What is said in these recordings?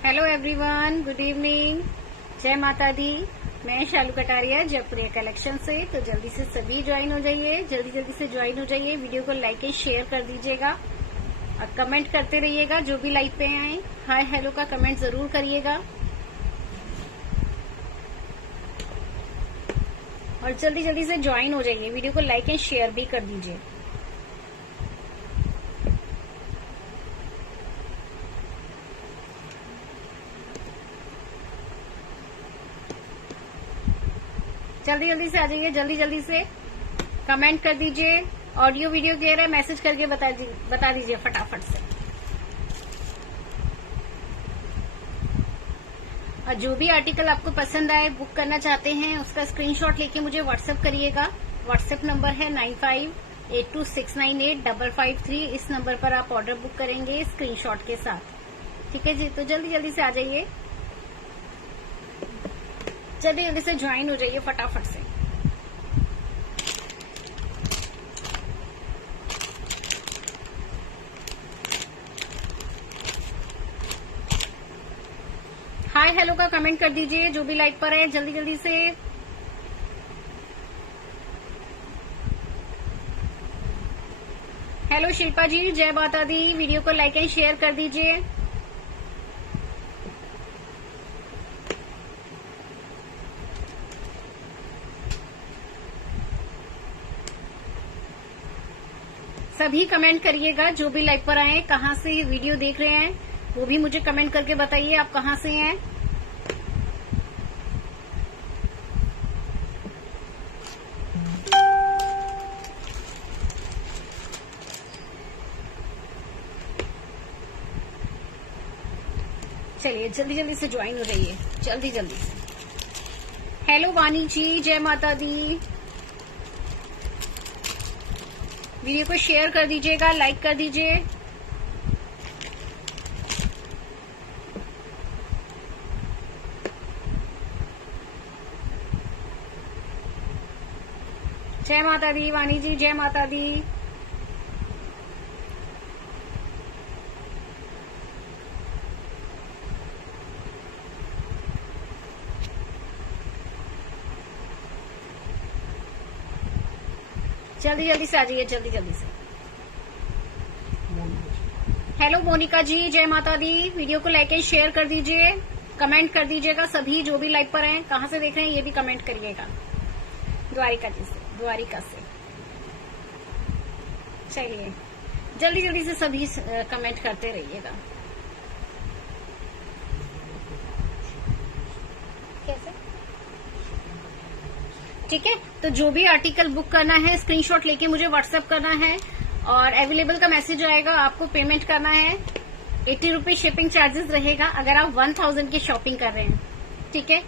Hello everyone, good evening, जय माता दी। मैं शालू कटारिया जयपुरिया कलेक्शन से। तो जल्दी से सभी ज्वाइन हो जाइए, जल्दी से ज्वाइन हो जाइए। वीडियो को लाइक एंड शेयर कर दीजिएगा और कमेंट करते रहिएगा। जो भी लाइव पे आए हाय हेलो का कमेंट जरूर करिएगा और जल्दी से ज्वाइन हो जाइए। वीडियो को लाइक एंड शेयर भी कर दीजिए। जल्दी से आ जाइए, जल्दी से कमेंट कर दीजिए। ऑडियो वीडियो क्लियर है, मैसेज करके बता दीजिए फटाफट से। और जो भी आर्टिकल आपको पसंद आए, बुक करना चाहते हैं, उसका स्क्रीनशॉट लेके मुझे व्हाट्सएप करिएगा। व्हाट्सएप नंबर है 9582698553। इस नंबर पर आप ऑर्डर बुक करेंगे स्क्रीनशॉट के साथ। ठीक है जी। तो जल्दी से आ जाइए, जल्दी से ज्वाइन हो जाइए फटाफट से। हाय हेलो का कमेंट कर दीजिए जो भी लाइव पर है, जल्दी से। हेलो शिल्पा जी, जय माता दी। वीडियो को लाइक एंड शेयर कर दीजिए। सभी कमेंट करिएगा जो भी लाइव पर आए, कहाँ से वीडियो देख रहे हैं वो भी मुझे कमेंट करके बताइए आप कहाँ से हैं। चलिए जल्दी से ज्वाइन हो जाइए, जल्दी से। हेलो वानी जी, जय माता दी। वीडियो को शेयर कर दीजिएगा, लाइक कर दीजिए। जय माता दी वानी जी, जय माता दी। जल्दी से आ जाइए, जल्दी से। हेलो मोनिका जी, जय माता दी। वीडियो को लाइक एंड शेयर कर दीजिए, कमेंट कर दीजिएगा। सभी जो भी लाइव पर हैं, कहाँ से देख रहे हैं ये भी कमेंट करिएगा। द्वारिका से। चलिए जल्दी से सभी कमेंट करते रहिएगा। कैसे? ठीक है। तो जो भी आर्टिकल बुक करना है स्क्रीनशॉट लेके मुझे व्हाट्सएप करना है और अवेलेबल का मैसेज आएगा। आपको पेमेंट करना है, 80 रुपीज शिपिंग चार्जेस रहेगा अगर आप 1000 की शॉपिंग कर रहे हैं। ठीक है,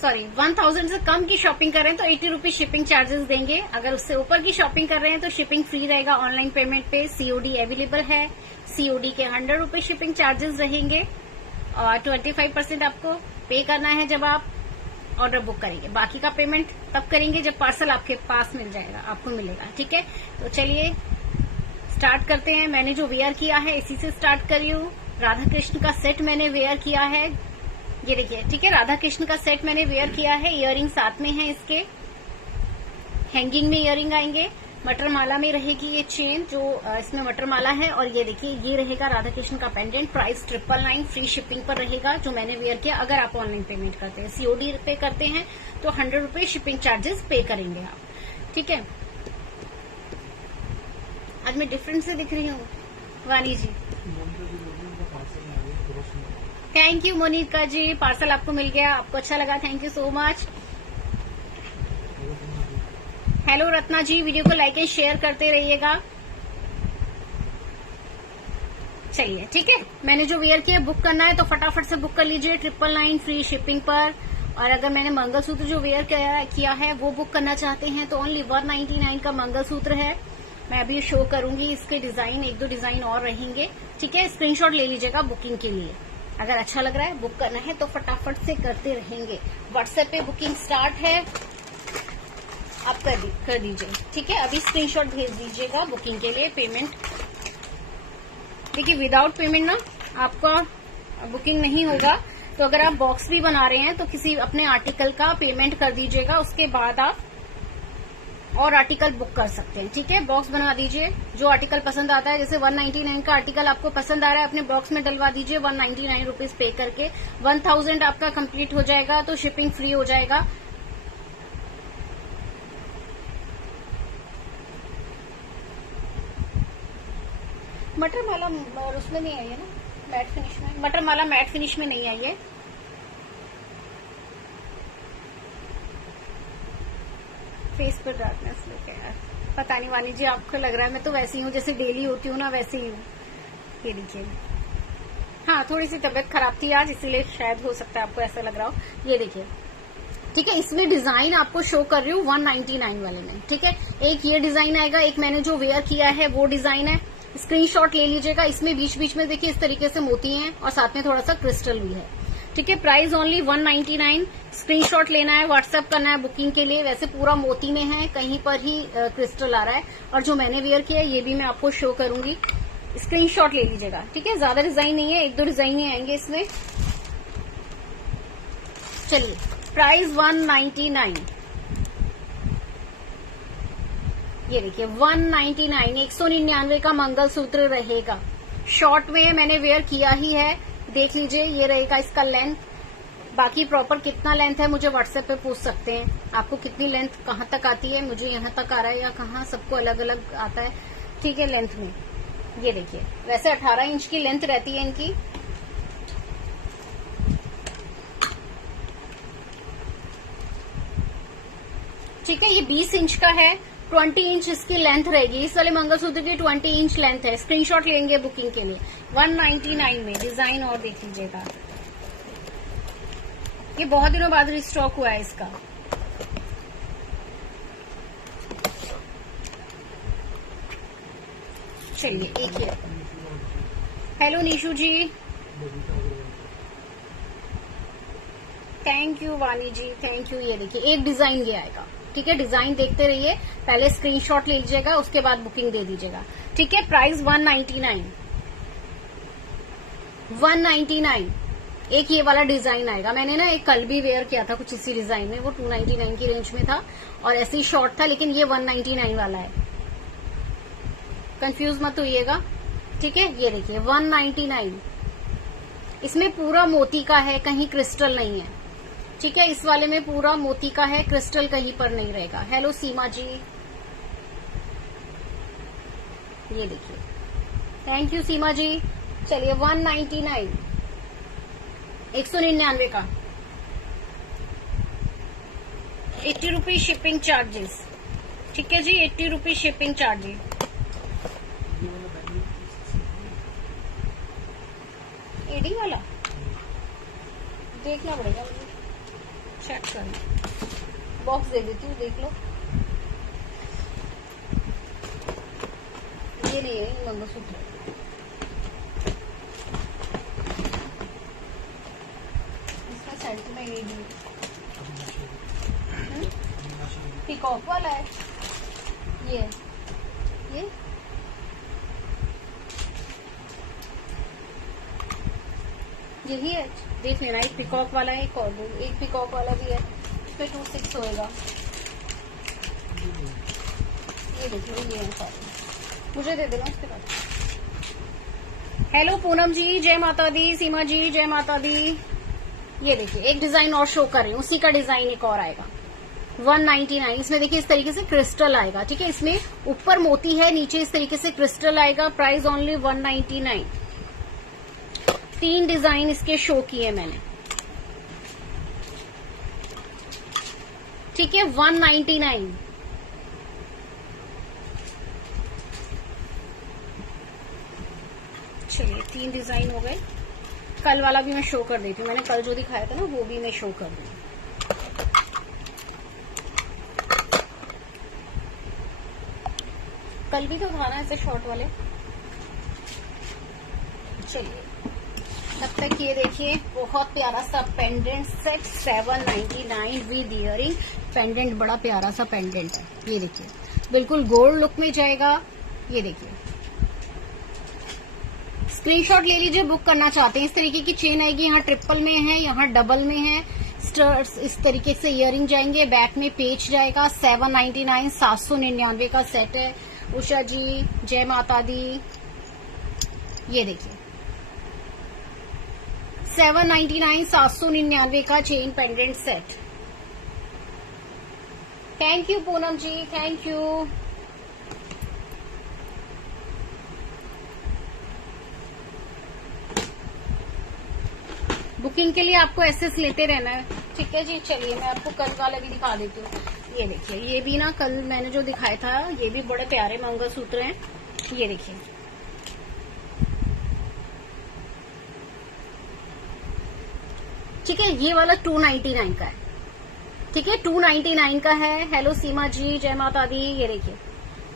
सॉरी 1000 से कम की शॉपिंग कर रहे हैं तो 80 रुपीज शिपिंग चार्जेस देंगे। अगर उससे ऊपर की शॉपिंग कर रहे हैं तो शिपिंग फ्री रहेगा ऑनलाइन पेमेंट पे। सीओडी अवेलेबल है, सीओडी के 100 रुपीज शिपिंग चार्जेस रहेंगे और 25% आपको पे करना है जब आप ऑर्डर बुक करेंगे। बाकी का पेमेंट तब करेंगे जब पार्सल आपके पास मिल जाएगा, आपको मिलेगा। ठीक है, तो चलिए स्टार्ट करते हैं। मैंने जो वेयर किया है इसी से स्टार्ट कर रही हूँ। राधा कृष्ण का सेट मैंने वेयर किया है, ये देखिए। ठीक है, राधा कृष्ण का सेट मैंने वेयर किया है। इयररिंग साथ में है, इसके हैंगिंग में इयररिंग आएंगे। मटर माला में रहेगी ये चेन, जो इसमें मटर माला है। और ये देखिए, ये रहेगा राधा कृष्ण का पेंडेंट। प्राइस 999 फ्री शिपिंग पर रहेगा जो मैंने वेयर किया। अगर आप ऑनलाइन पेमेंट करते हैं, सीओडी पे करते हैं तो 100 रुपीज शिपिंग चार्जेस पे करेंगे आप। ठीक है, आज मैं डिफरेंट से दिख रही हूँ Vani ji. Thank you Monica ji, parcel आपको मिल गया, आपको अच्छा लगा, thank you so much. Hello Ratna ji, video को लाइक एंड शेयर करते रहिएगा। चलिए ठीक है, मैंने जो वेयर किया बुक करना है तो फटाफट से बुक कर लीजिए 999 फ्री शिपिंग पर। और अगर मैंने मंगलसूत्र जो वेयर किया है वो बुक करना चाहते हैं तो ओनली 199 का मंगलसूत्र है। मैं अभी शो करूंगी इसके डिजाइन, 1-2 डिजाइन और रहेंगे। ठीक है, स्क्रीनशॉट ले लीजिएगा बुकिंग के लिए। अगर अच्छा लग रहा है, बुक करना है तो फटाफट से करते रहेंगे। व्हाट्सएप पे बुकिंग स्टार्ट है, आप कर दीजिए। ठीक है, अभी स्क्रीनशॉट भेज दीजिएगा बुकिंग के लिए। पेमेंट देखिए, विदाउट पेमेंट ना आपका बुकिंग नहीं होगा। तो अगर आप बॉक्स भी बना रहे हैं तो किसी अपने आर्टिकल का पेमेंट कर दीजिएगा, उसके बाद आप और आर्टिकल बुक कर सकते हैं। ठीक है, बॉक्स बनवा दीजिए, जो आर्टिकल पसंद आता है। जैसे 199 का आर्टिकल आपको पसंद आ रहा है, अपने बॉक्स में डलवा दीजिए 199 रुपीज पे करके। 1000 आपका कंप्लीट हो जाएगा तो शिपिंग फ्री हो जाएगा। मटर माला उसमें नहीं आई है ना, मैट फिनिश में। मटर माला मैट फिनिश में नहीं आई है। फेस पर डार्कनेस लेके यार, पता नहीं वानी जी, आपको लग रहा है मैं तो वैसी हूँ जैसे डेली होती हूँ ना, वैसे ही हूँ। ये देखिए, हाँ थोड़ी सी तबीयत खराब थी आज, इसीलिए शायद हो सकता है आपको ऐसा लग रहा हो। ये देखिए, ठीक है, इसमें डिजाइन आपको शो कर रही हूँ 199 वाले में। ठीक है, एक ये डिजाइन आएगा, एक मैंने जो वेयर किया है वो डिजाइन है। स्क्रीनशॉट ले लीजिएगा। इसमें बीच बीच में देखिए इस तरीके से मोती हैं और साथ में थोड़ा सा क्रिस्टल भी है। ठीक है, प्राइस ओनली 199। स्क्रीनशॉट लेना है, व्हाट्सएप करना है बुकिंग के लिए। वैसे पूरा मोती में है, कहीं पर ही क्रिस्टल आ रहा है। और जो मैंने वेयर किया है ये भी मैं आपको शो करूंगी, स्क्रीनशॉट ले लीजिएगा। ठीक है, ज्यादा डिजाइन नहीं है, 1-2 डिजाइन ही आएंगे इसमें। चलिए, प्राइस 199। ये देखिए 199, 199 का मंगलसूत्र रहेगा। शॉर्ट में मैंने वेयर किया ही है, देख लीजिए। ये रहेगा इसका लेंथ। बाकी प्रॉपर कितना लेंथ है मुझे व्हाट्सएप पे पूछ सकते हैं। आपको कितनी लेंथ कहाँ तक आती है, मुझे यहाँ तक आ रहा है या कहाँ, सबको अलग अलग आता है। ठीक है, लेंथ में ये देखिए, वैसे 18 इंच की लेंथ रहती है इनकी। ठीक है, ये 20 इंच का है, 20 इंच इसकी लेंथ रहेगी। इस वाले मंगलसूत्र की 20 इंच लेंथ है। स्क्रीनशॉट लेंगे बुकिंग के लिए 199 में। डिजाइन और देख लीजिएगा, ये बहुत दिनों बाद रिस्टॉक हुआ है इसका। चलिए, एक ये, hello Nishu ji, thank you Vani ji, thank you. ये देखिए, एक डिजाइन ये आएगा। ठीक है, डिजाइन देखते रहिए, पहले स्क्रीनशॉट ले लीजिएगा, उसके बाद बुकिंग दे दीजिएगा। ठीक है, प्राइस 199। 199 एक ये वाला डिजाइन आएगा। मैंने ना एक कल भी वेयर किया था कुछ इसी डिजाइन में, वो 299 की रेंज में था और ऐसे ही शॉर्ट था, लेकिन ये 199 वाला है, कंफ्यूज मत होइएगा। ठीक है, ये देखिए 199, इसमें पूरा मोती का है, कहीं क्रिस्टल नहीं है। ठीक है, इस वाले में पूरा मोती का है, क्रिस्टल कहीं पर नहीं रहेगा। हेलो सीमा जी, ये देखिए, थैंक यू सीमा जी। चलिए 199, 199 का, 80 रुपीज शिपिंग चार्जेस। ठीक है जी, 80 रुपीज शिपिंग चार्जेस। एडी वाला देखना पड़ेगा मुझे, चेक करना। बॉक्स दे देती हूँ, देख लो। ये नहीं है मंगलसूत्र, इसमें सेंटर में ये भी पिकॉक वाला है। ये यही है, देख लेना। एक पिकॉक वाला है, एक और एक पिकॉक वाला भी है, इसमें 26 होएगा। ये देखिए, ये है सारे, मुझे दे देना उसके बाद। हेलो पूनम जी, जय माता दी। सीमा जी, जय माता दी। ये देखिए, एक डिजाइन और शो कर रही हूँ, उसी का डिजाइन एक और आएगा 199। इसमें देखिए इस तरीके से क्रिस्टल आएगा। ठीक है, इसमें ऊपर मोती है, नीचे इस तरीके से क्रिस्टल आएगा। Price only 199। 3 डिजाइन इसके शो किए मैंने। ठीक है, 199। चलिए, 3 डिजाइन हो गए। कल वाला भी मैं शो कर देती हूँ, मैंने कल जो दिखाया था ना वो भी मैं शो कर दूँ। कल भी तो था ना ऐसे शॉर्ट वाले। चलिए, तब तक ये देखिए, बहुत प्यारा सा pendant set 799 with earring. Pendant बड़ा प्यारा सा पेंडेंट है, ये देखिए, बिल्कुल गोल्ड लुक में जाएगा। ये देखिए, स्क्रीनशॉट ले लीजिए, बुक करना चाहते हैं। इस तरीके की चेन आएगी, यहाँ ट्रिपल में है, यहाँ डबल में है। स्टर्स इस तरीके से इयरिंग जाएंगे, बैक में पेच जाएगा। 799 799 का सेट है। उषा जी जय माता दी। ये देखिए 799 799 का chain pendant set. Thank you Poonam ji, thank you. Booking के लिए आपको एसएस लेते रहना है, ठीक है जी। चलिए मैं आपको कल वाला भी दिखा देती हूँ। ये देखिए, ये भी ना कल मैंने जो दिखाया था, ये भी बड़े प्यारे मंगलसूत्र हैं। ये देखिए ठीक है, ये वाला 299 का है, ठीक है 299 का है। हेलो सीमा जी जय माता दी। ये देखिए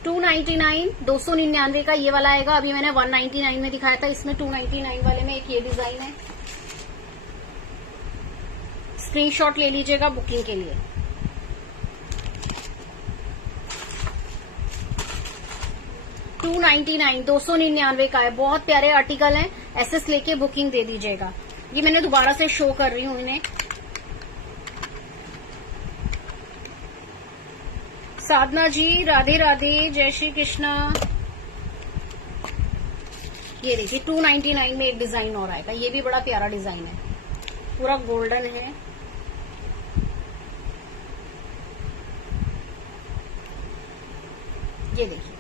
299 299 का ये वाला आएगा। अभी मैंने 199 में दिखाया था, इसमें 299 वाले में एक ये डिजाइन है। स्क्रीनशॉट ले लीजिएगा बुकिंग के लिए। $299 299 का है। बहुत प्यारे आर्टिकल हैं, एसएस लेके बुकिंग दे दीजिएगा। ये मैंने दोबारा से शो कर रही हूँ इन्हें। साधना जी राधे राधे, जय श्री कृष्णा। ये देखिए 299 में एक डिजाइन और आएगा, ये भी बड़ा प्यारा डिजाइन है, पूरा गोल्डन है। ये देखिए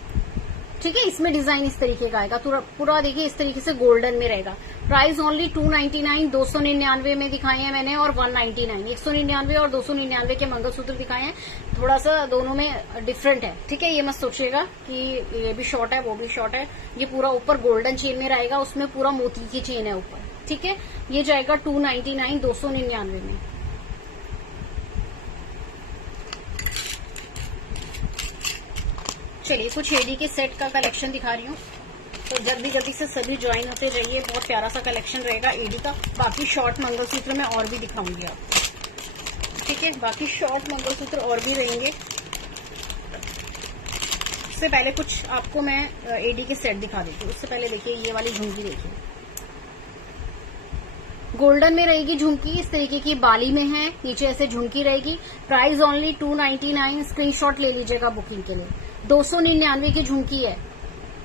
ठीक है, इसमें डिजाइन इस तरीके का आएगा, पूरा देखिए इस तरीके से गोल्डन में रहेगा। प्राइस ओनली 299 299 में दिखाए हैं मैंने, और 199 199 और 299 के मंगलसूत्र दिखाए हैं। थोड़ा सा दोनों में डिफरेंट है, ठीक है। ये मत सोचिएगा कि ये भी शॉर्ट है वो भी शॉर्ट है। ये पूरा ऊपर गोल्डन चेन में रहेगा, उसमें पूरा मोती की चेन है ऊपर, ठीक है। ये जाएगा 299 299 में। चलिए कुछ एडी के सेट का कलेक्शन दिखा रही हूँ, तो जल्दी जल्दी से सभी ज्वाइन होते जाइए। बहुत प्यारा सा कलेक्शन रहेगा एडी का। बाकी शॉर्ट मंगलसूत्र में और भी दिखाऊंगी आपको, ठीक है। बाकी शॉर्ट मंगलसूत्र और भी रहेंगे। उससे पहले कुछ आपको मैं एडी के सेट दिखा देती हूँ। उससे पहले देखिए ये वाली झुमकी देखिए, गोल्डन में रहेगी झुमकी, इस तरीके की बाली में है, नीचे ऐसे झुमकी रहेगी। Price only 299। स्क्रीनशॉट ले लीजिएगा बुकिंग के लिए। 299 की झुमकी है,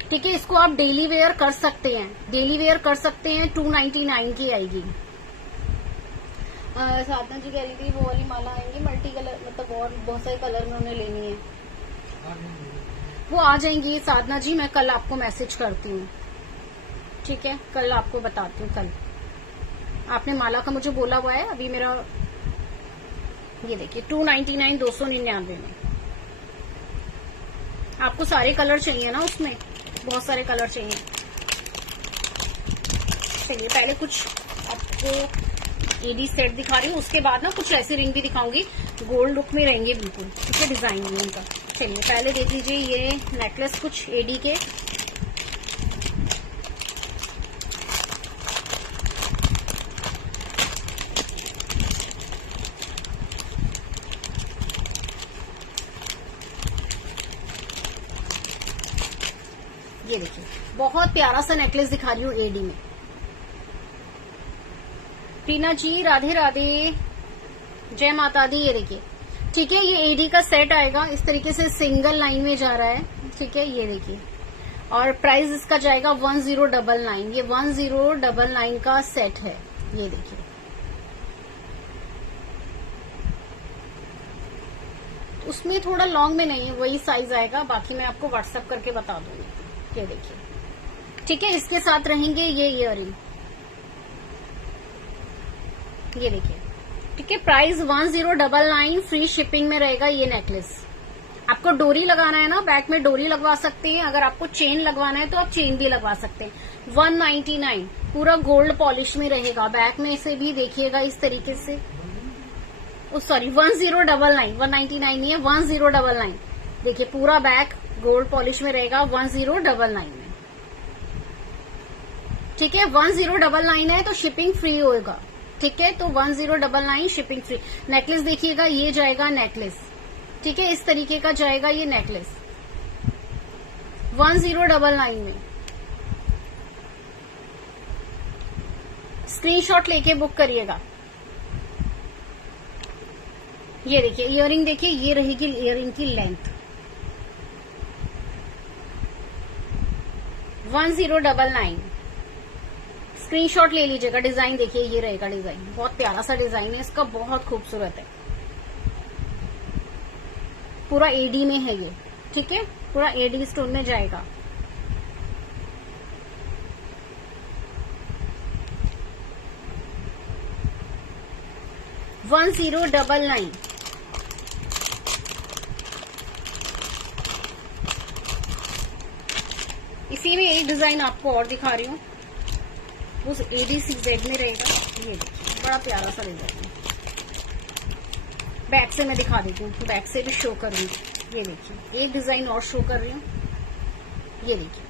ठीक है। इसको आप डेली वेयर कर सकते हैं, डेली वेयर कर सकते हैं। 299 की आएगी। साधना जी कह रही थी वो वाली माला आएंगी मल्टी कलर, मतलब और बहुत सारे कलर में उन्हें लेनी है, वो आ जाएंगी साधना जी। मैं कल आपको मैसेज करती हूँ, ठीक है, कल आपको बताती हूँ। कल आपने माला का मुझे बोला हुआ है। अभी मेरा ये देखिए 299 299 में। आपको सारे कलर चाहिए ना, उसमें बहुत सारे कलर चाहिए। चलिए पहले कुछ आपको एडी सेट दिखा रही हूँ, उसके बाद ना कुछ ऐसे रिंग भी दिखाऊंगी, गोल्ड लुक में रहेंगे बिल्कुल, ठीक है, डिजाइन में उनका। चलिए पहले देख लीजिए ये नेकलेस कुछ एडी के। ये देखिए बहुत प्यारा सा नेकलेस दिखा रही हूँ एडी में। टीना जी राधे राधे, जय माता दी। ये देखिए ठीक है, ये एडी का सेट आएगा, इस तरीके से सिंगल लाइन में जा रहा है, ठीक है। ये देखिए और प्राइस इसका जाएगा 1099। ये 1099 का सेट है। ये देखिए उसमें थोड़ा लॉन्ग में नहीं है, वही साइज आएगा। बाकी मैं आपको व्हाट्सएप करके बता दूंगी। ये देखिए ठीक है, इसके साथ रहेंगे ये इयररिंग। ये देखिए ठीक है, प्राइस 1099, फ्री शिपिंग में रहेगा ये नेकलेस। आपको डोरी लगाना है ना, बैक में डोरी लगवा सकते हैं। अगर आपको चेन लगवाना है तो आप चेन भी लगवा सकते हैं। 199 पूरा गोल्ड पॉलिश में रहेगा। बैक में से भी देखिएगा इस तरीके से। सॉरी 1099, 199 नहीं है, 1099। देखिए पूरा बैक गोल्ड पॉलिश में रहेगा 1099 में, ठीक है। 1099 है तो शिपिंग फ्री होगा, ठीक है। तो 1099 शिपिंग फ्री। नेकलेस देखिएगा, ये जाएगा नेकलेस, ठीक है, इस तरीके का जाएगा ये नेकलेस 1099 में। स्क्रीनशॉट लेके बुक करिएगा। ये देखिए इयररिंग, देखिए ये रहेगी इयररिंग की लेंथ 1099। स्क्रीनशॉट ले लीजिएगा। डिजाइन देखिए ये रहेगा, डिजाइन बहुत प्यारा सा डिजाइन है इसका, बहुत खूबसूरत है। पूरा एडी में है ये, ठीक है, पूरा एडी स्टोन में जाएगा। $1099। इसी में एक डिजाइन आपको और दिखा रही हूँ, उस ADCZ में रहेगा। ये देखिए बड़ा प्यारा सा डिजाइन है। बैक से मैं दिखा देती हूँ, बैक से भी शो करूंगी। ये देखिए एक डिजाइन और शो कर रही हूँ। ये देखिए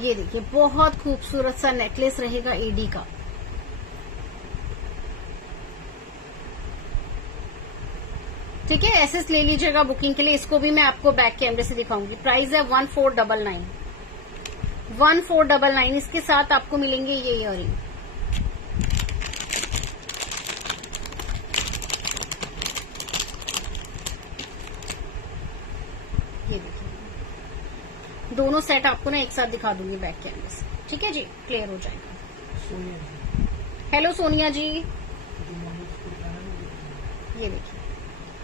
ये देखिए बहुत खूबसूरत सा नेकलेस रहेगा एडी का। ठीक है, एसेस ले लीजिएगा बुकिंग के लिए। इसको भी मैं आपको बैक कैमरे से दिखाऊंगी। प्राइस है 1499। 1499। इसके साथ आपको मिलेंगे ये इयररिंग। ये देखिए दोनों सेट आपको ना एक साथ दिखा दूंगी बैक कैमरे से। ठीक है जी, क्लियर हो जाएगा। हेलो सोनिया जी, ये देखिए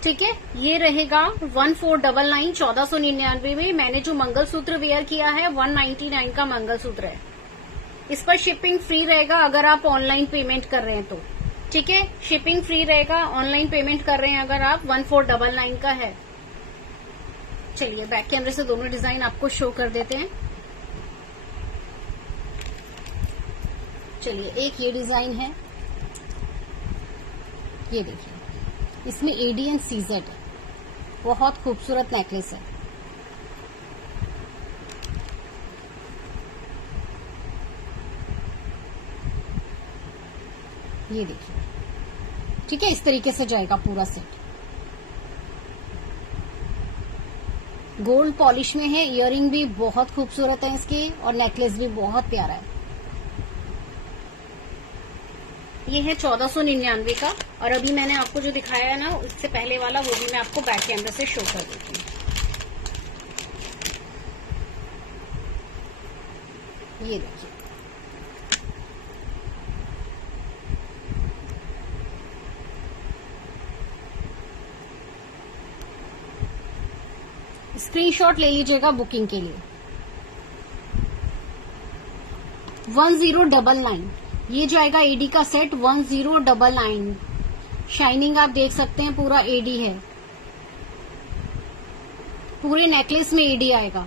ठीक है, ये रहेगा 1499, 1499 में। मैंने जो मंगलसूत्र वेयर किया है 199 का मंगलसूत्र है। इस पर शिपिंग फ्री रहेगा अगर आप ऑनलाइन पेमेंट कर रहे हैं तो। ठीक है, शिपिंग फ्री रहेगा ऑनलाइन पेमेंट कर रहे हैं अगर आप। 1499 का है। चलिए बैक कैमरे से दोनों डिजाइन आपको शो कर देते हैं। चलिए एक ये डिजाइन है, ये देखिए इसमें AD एंड CZ है। बहुत खूबसूरत नेकलेस है। ये देखिए ठीक है, इस तरीके से जाएगा पूरा सेट। गोल्ड पॉलिश में है। इयररिंग भी बहुत खूबसूरत है इसकी और नेकलेस भी बहुत प्यारा है। ये है 1499 का। और अभी मैंने आपको जो दिखाया है ना इससे पहले वाला, वो भी मैं आपको बैक कैमरे से शो कर देती हूँ। ये देखिए स्क्रीनशॉट ले लीजिएगा बुकिंग के लिए। 1099 ये जाएगा एडी का सेट 1099। शाइनिंग आप देख सकते हैं, पूरा एडी है। पूरे नेकलेस में एडी आएगा।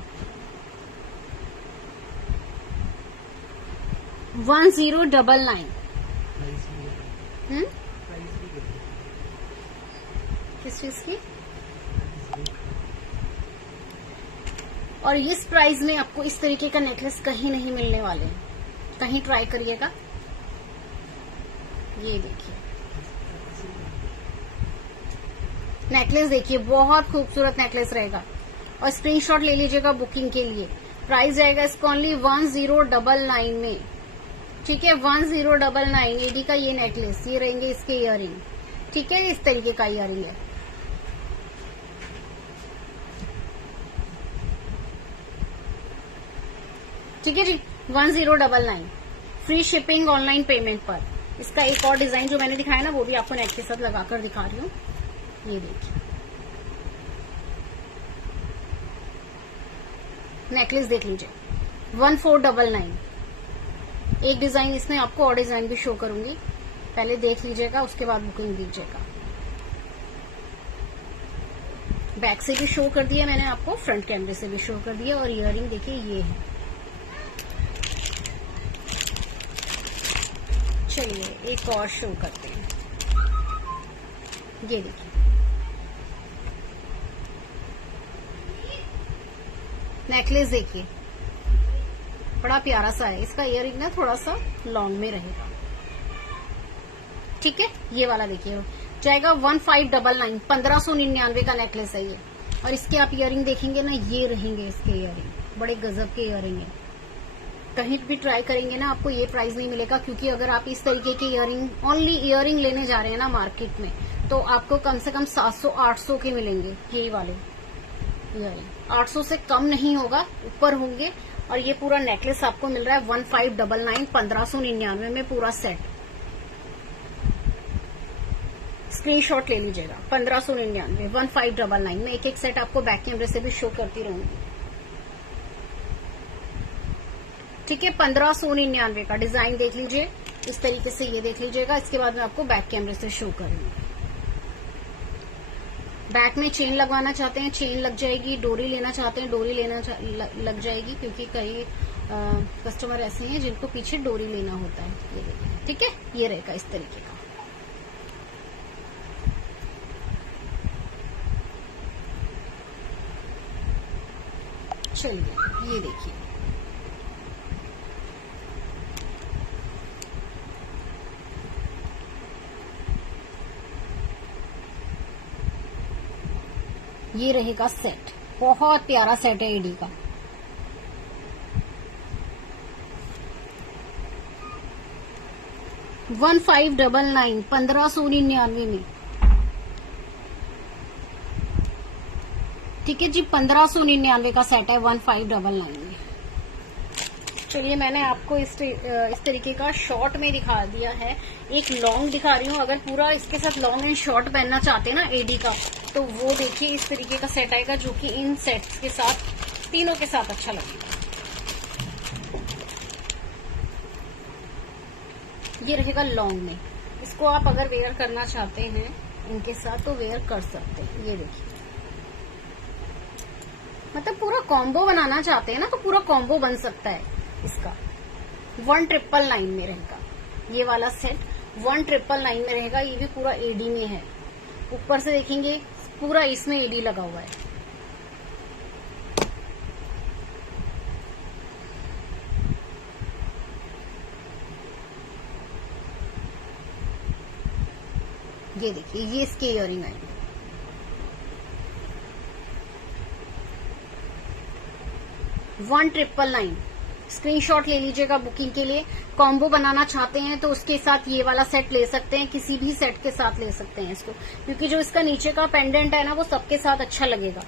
1099। किस चीज की? और इस प्राइस में आपको इस तरीके का नेकलेस कहीं नहीं मिलने वाले हैं। कहीं ट्राई करिएगा। ये देखिए नेकलेस, देखिए बहुत खूबसूरत नेकलेस रहेगा। और स्क्रीनशॉट ले लीजिएगा बुकिंग के लिए। प्राइस जाएगा इसका ओनली 1099 में। ठीक है, 1099 एडी का ये नेकलेस। ये रहेंगे इसके इयररिंग। ठीक है, इस तरीके का इयररिंग है। ठीक है जी, 1099 फ्री शिपिंग ऑनलाइन पेमेंट पर। इसका एक और डिजाइन जो मैंने दिखाया ना वो भी आपको नेक के साथ लगाकर दिखा रही हूँ। ये देखिए नेकलेस देख लीजिए 1499। एक डिजाइन इसमें आपको और डिजाइन भी शो करूंगी, पहले देख लीजिएगा उसके बाद बुकिंग दीजिएगा। बैक से भी शो कर दिया मैंने आपको, फ्रंट कैमरे से भी शो कर दिया। और इयररिंग देखिए ये है। चलिए एक और शो करते हैं। ये देखिए नेकलेस देखिए बड़ा प्यारा सा है। इसका इयररिंग ना थोड़ा सा लॉन्ग में रहेगा। ठीक है, ये वाला देखिए जाएगा 1599। 1599 का नेकलेस है ये। और इसके आप इयरिंग देखेंगे ना, ये रहेंगे इसके इयरिंग, बड़े गजब के इयरिंग है। कहीं भी ट्राई करेंगे ना आपको ये प्राइस नहीं मिलेगा, क्योंकि अगर आप इस तरीके के इयरिंग, ओनली इयरिंग लेने जा रहे हैं ना मार्केट में, तो आपको कम से कम 700-800 के मिलेंगे ये वाले इयरिंग। 800 से कम नहीं होगा, ऊपर होंगे। और ये पूरा नेकलेस आपको मिल रहा है 1599, 1599 में पूरा सेट। स्क्रीनशॉट ले लीजिएगा, 1599, 1599 में एक एक सेट आपको बैक कैमरे से भी शो करती रहूंगी। ठीक है, 1599 का डिजाइन देख लीजिए, इस तरीके से ये देख लीजिएगा। इसके बाद मैं आपको बैक कैमरे से शो करूंगी। बैक में चेन लगवाना चाहते हैं, चेन लग जाएगी। डोरी लेना चाहते हैं, डोरी लग जाएगी, क्योंकि कई कस्टमर ऐसे हैं जिनको पीछे डोरी लेना होता है। ये देखिए, ठीक है, ये रहेगा इस तरीके का। चलिए ये देखिए, ये रहेगा सेट। बहुत प्यारा सेट है एडी का। $1599, 1599 में। ठीक है जी, 1599 का सेट है 1599 में। चलिए, मैंने आपको इस तरीके का शॉर्ट में दिखा दिया है। एक लॉन्ग दिखा रही हूँ। अगर पूरा इसके साथ लॉन्ग एंड शॉर्ट पहनना चाहते हैं ना एडी का, तो वो देखिए इस तरीके का सेट आएगा, जो कि इन सेट्स के साथ, तीनों के साथ अच्छा लगेगा। ये रहेगा लॉन्ग में। इसको आप अगर वेयर करना चाहते हैं इनके साथ तो वेयर कर सकते हैं। ये देखिए, मतलब पूरा कॉम्बो बनाना चाहते हैं ना, तो पूरा कॉम्बो बन सकता है इसका। 1999 में रहेगा ये वाला सेट, 1999 में रहेगा। ये भी पूरा एडी में है। ऊपर से देखेंगे पूरा इसमें एडी लगा हुआ है। ये देखिए, ये इसके इयरिंग आएंगे। $1999। स्क्रीनशॉट ले लीजिएगा बुकिंग के लिए। कॉम्बो बनाना चाहते हैं तो उसके साथ ये वाला सेट ले सकते हैं, किसी भी सेट के साथ ले सकते हैं इसको, क्योंकि जो इसका नीचे का पेंडेंट है ना, वो सबके साथ अच्छा लगेगा।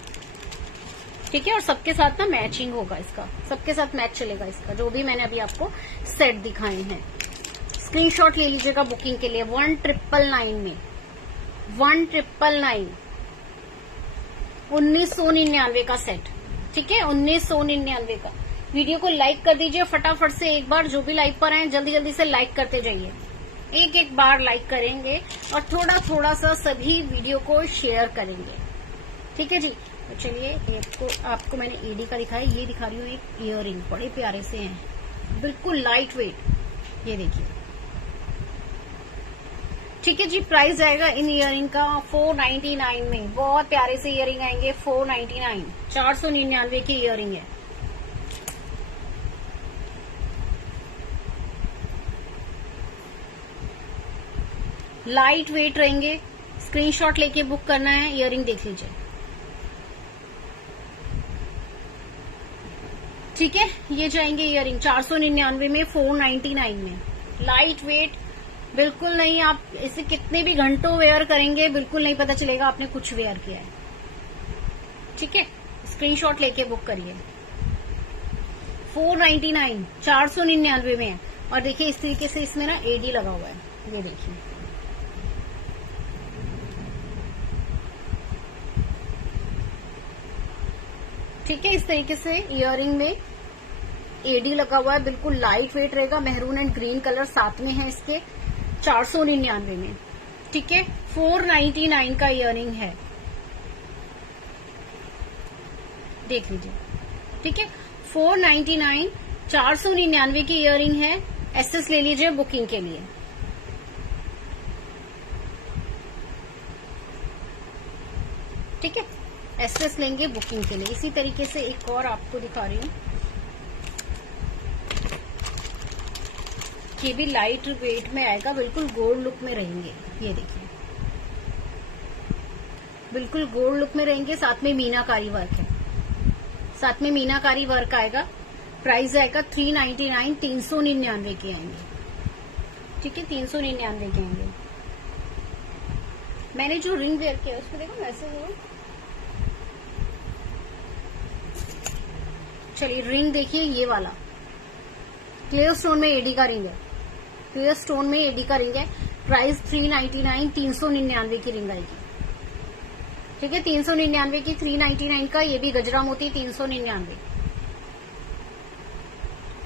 ठीक है, और सबके साथ ना मैचिंग होगा इसका, सबके साथ मैच चलेगा इसका, जो भी मैंने अभी आपको सेट दिखाए हैं। स्क्रीनशॉट ले लीजिएगा बुकिंग के लिए। 1999 में, 1999, 1999 का सेट। ठीक है, 1999 का। वीडियो को लाइक कर दीजिए फटाफट से एक बार। जो भी लाइव पर आए जल्दी जल्दी से लाइक करते जाइए। एक एक बार लाइक करेंगे और थोड़ा थोड़ा सा सभी वीडियो को शेयर करेंगे। ठीक है जी, तो चलिए आपको मैंने एडी का दिखाया। ये दिखा रही हूँ एक इयरिंग, बड़े प्यारे से हैं, बिल्कुल लाइट वेट। ये देखिए, ठीक है जी। प्राइस आएगा इन इयरिंग का 499 में। बहुत प्यारे से इयरिंग आएंगे 499, 499 की इयरिंग है। लाइट वेट रहेंगे। स्क्रीनशॉट लेके बुक करना है। इयरिंग देख लीजिए। ठीक है, ये जाएंगे इयरिंग 499 में, 499 में। लाइट वेट बिल्कुल नहीं, आप इसे कितने भी घंटों वेयर करेंगे बिल्कुल नहीं पता चलेगा आपने कुछ वेयर किया है। ठीक है, स्क्रीनशॉट लेके बुक करिए। 499, 499 में है। और देखिए इस तरीके से इसमें ना एडी लगा हुआ है। ये देखिए, ठीक है, इस तरीके से इयरिंग में एडी लगा हुआ है। बिल्कुल लाइट वेट रहेगा। मेहरून एंड ग्रीन कलर साथ में है इसके। 499 में। ठीक है, 499 का इयरिंग है, देख लीजिए। ठीक है, 499, 499 की इयरिंग है। एसएस ले लीजिए बुकिंग के लिए। ठीक है, एसएस लेंगे बुकिंग के लिए। इसी तरीके से एक और आपको दिखा रही हूँ, ये भी लाइट वेट में आएगा, बिल्कुल गोल्ड लुक में रहेंगे। ये देखिए, बिल्कुल गोल्ड लुक में रहेंगे, साथ में मीनाकारी वर्क है, साथ में मीनाकारी वर्क आएगा। प्राइस आएगा 399, 399 के आएंगे। ठीक है, 399 के आएंगे। मैंने जो रिंग वेयर किया उसको देखो मैसेज हो। चलिए रिंग देखिए, ये वाला क्लियर स्टोन में एडी का रिंग है, क्लियर स्टोन में एडी का रिंग है। प्राइस 399, 399 की रिंग आएगी। ठीक है, 399 की, 399 का। ये भी गजरा मोती 399।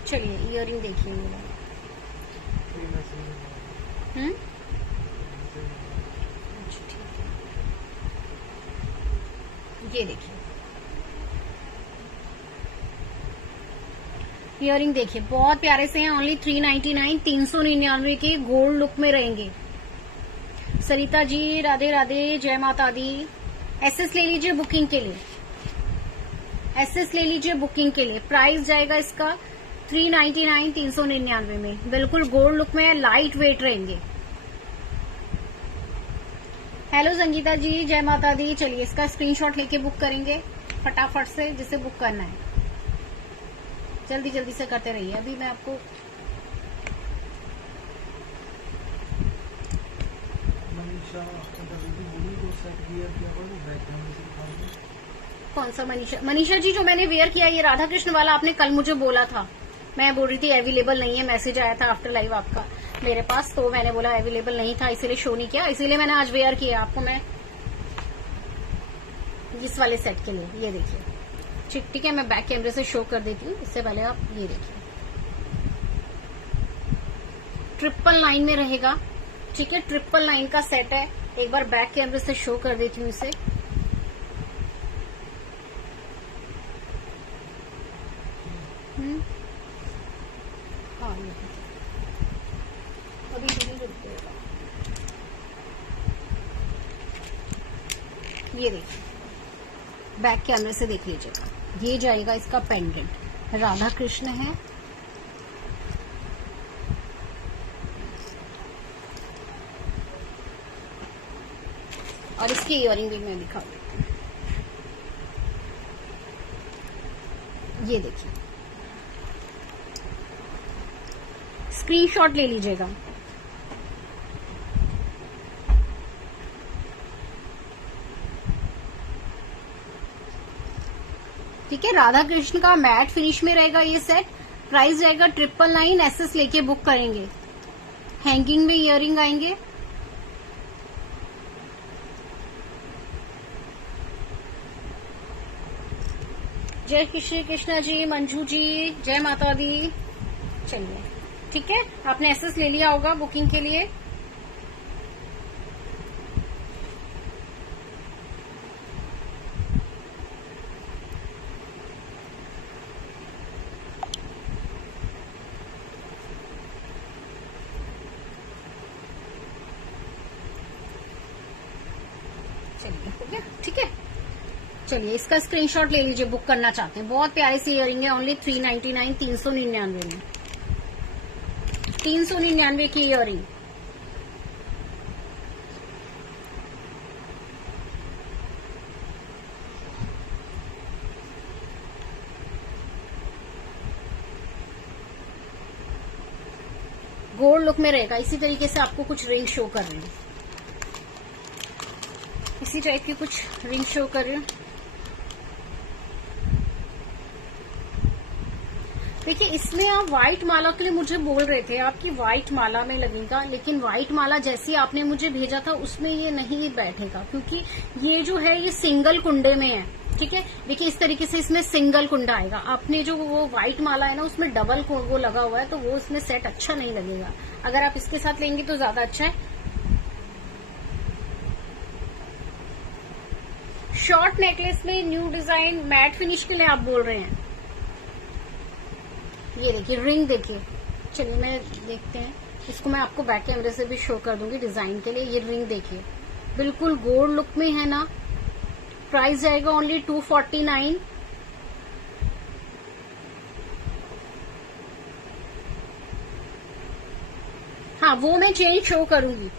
चलिए इयररिंग देखिए ये वाला। ये देखिए इयररिंग देखिए, बहुत प्यारे से हैं। ओनली 399, 399 के गोल्ड लुक में रहेंगे। सरिता जी राधे राधे, जय माता दी। एसएस ले लीजिए बुकिंग के लिए, एसएस ले लीजिए बुकिंग के लिए। प्राइस जाएगा इसका 399, 399 में। बिल्कुल गोल्ड लुक में, लाइट वेट रहेंगे। हेलो संगीता जी, जय माता दी। चलिए इसका स्क्रीनशॉट लेके बुक करेंगे फटाफट से, जिसे बुक करना है जल्दी जल्दी से करते रहिए। अभी मैं आपको कौन सा मनीषा जी जो मैंने वेयर किया, ये राधा कृष्ण वाला आपने कल मुझे बोला था। मैं बोल रही थी अवेलेबल नहीं है, मैसेज आया था आफ्टर लाइव आपका मेरे पास, तो मैंने बोला अवेलेबल नहीं था, इसीलिए शो नहीं किया, इसीलिए मैंने आज वेयर किया आपको मैं इस वाले सेट के लिए। ये देखिए, ठीक है, मैं बैक कैमरे से शो कर देती हूँ। इससे पहले आप ये देखिए, 999 में रहेगा। ठीक है, 999 का सेट है। एक बार बैक कैमरे से शो कर देती हूँ इसे। हाँ अभी ये देखिए, बैक कैमरे से देख लीजिएगा। ये जाएगा इसका पेंडेंट, राधा कृष्ण है। और इसकी इयररिंग भी मैं दिखा देती हूँ। ये देखिए, स्क्रीनशॉट ले लीजिएगा। ठीक है, राधा कृष्ण का मैट फिनिश में रहेगा ये सेट। प्राइस जाएगा 999, एसएस लेके बुक करेंगे। हैंगिंग में इयररिंग आएंगे। जय श्री कृष्णा जी, मंजू जी, जय माता दी। चलिए ठीक है, आपने एसएस ले लिया होगा बुकिंग के लिए। चलिए हो गया, ठीक है। चलिए इसका स्क्रीनशॉट ले लीजिए, बुक करना चाहते हैं। बहुत प्यारी सी इयररिंग है। ओनली 399, 399 में, 399 की इयररिंग। गोल्ड लुक में रहेगा। इसी तरीके से आपको कुछ रिंग शो कर रही हूँ, इसी टाइप की कुछ रिंग शो कर रही हूँ। देखिए इसमें आप व्हाइट माला के लिए मुझे बोल रहे थे आपकी व्हाइट माला में लगेगा, लेकिन व्हाइट माला जैसी आपने मुझे भेजा था उसमें ये नहीं बैठेगा, क्योंकि ये जो है ये सिंगल कुंडे में है। ठीक है, देखिए इस तरीके से इसमें सिंगल कुंडा आएगा। आपने जो वो व्हाइट माला है ना उसमें डबल वो लगा हुआ है, तो वो इसमें सेट अच्छा नहीं लगेगा। अगर आप इसके साथ लेंगे तो ज्यादा अच्छा है। शॉर्ट नेकलेस में न्यू डिजाइन मैट फिनिश के लिए आप बोल रहे हैं। ये देखिए रिंग देखिए। चलिए मैं देखते हैं इसको, मैं आपको बैक कैमरे से भी शो कर दूंगी डिजाइन के लिए। ये रिंग देखिए, बिल्कुल गोल्ड लुक में है ना। प्राइस जाएगा ओनली 249। हाँ वो मैं चेंज शो करूंगी,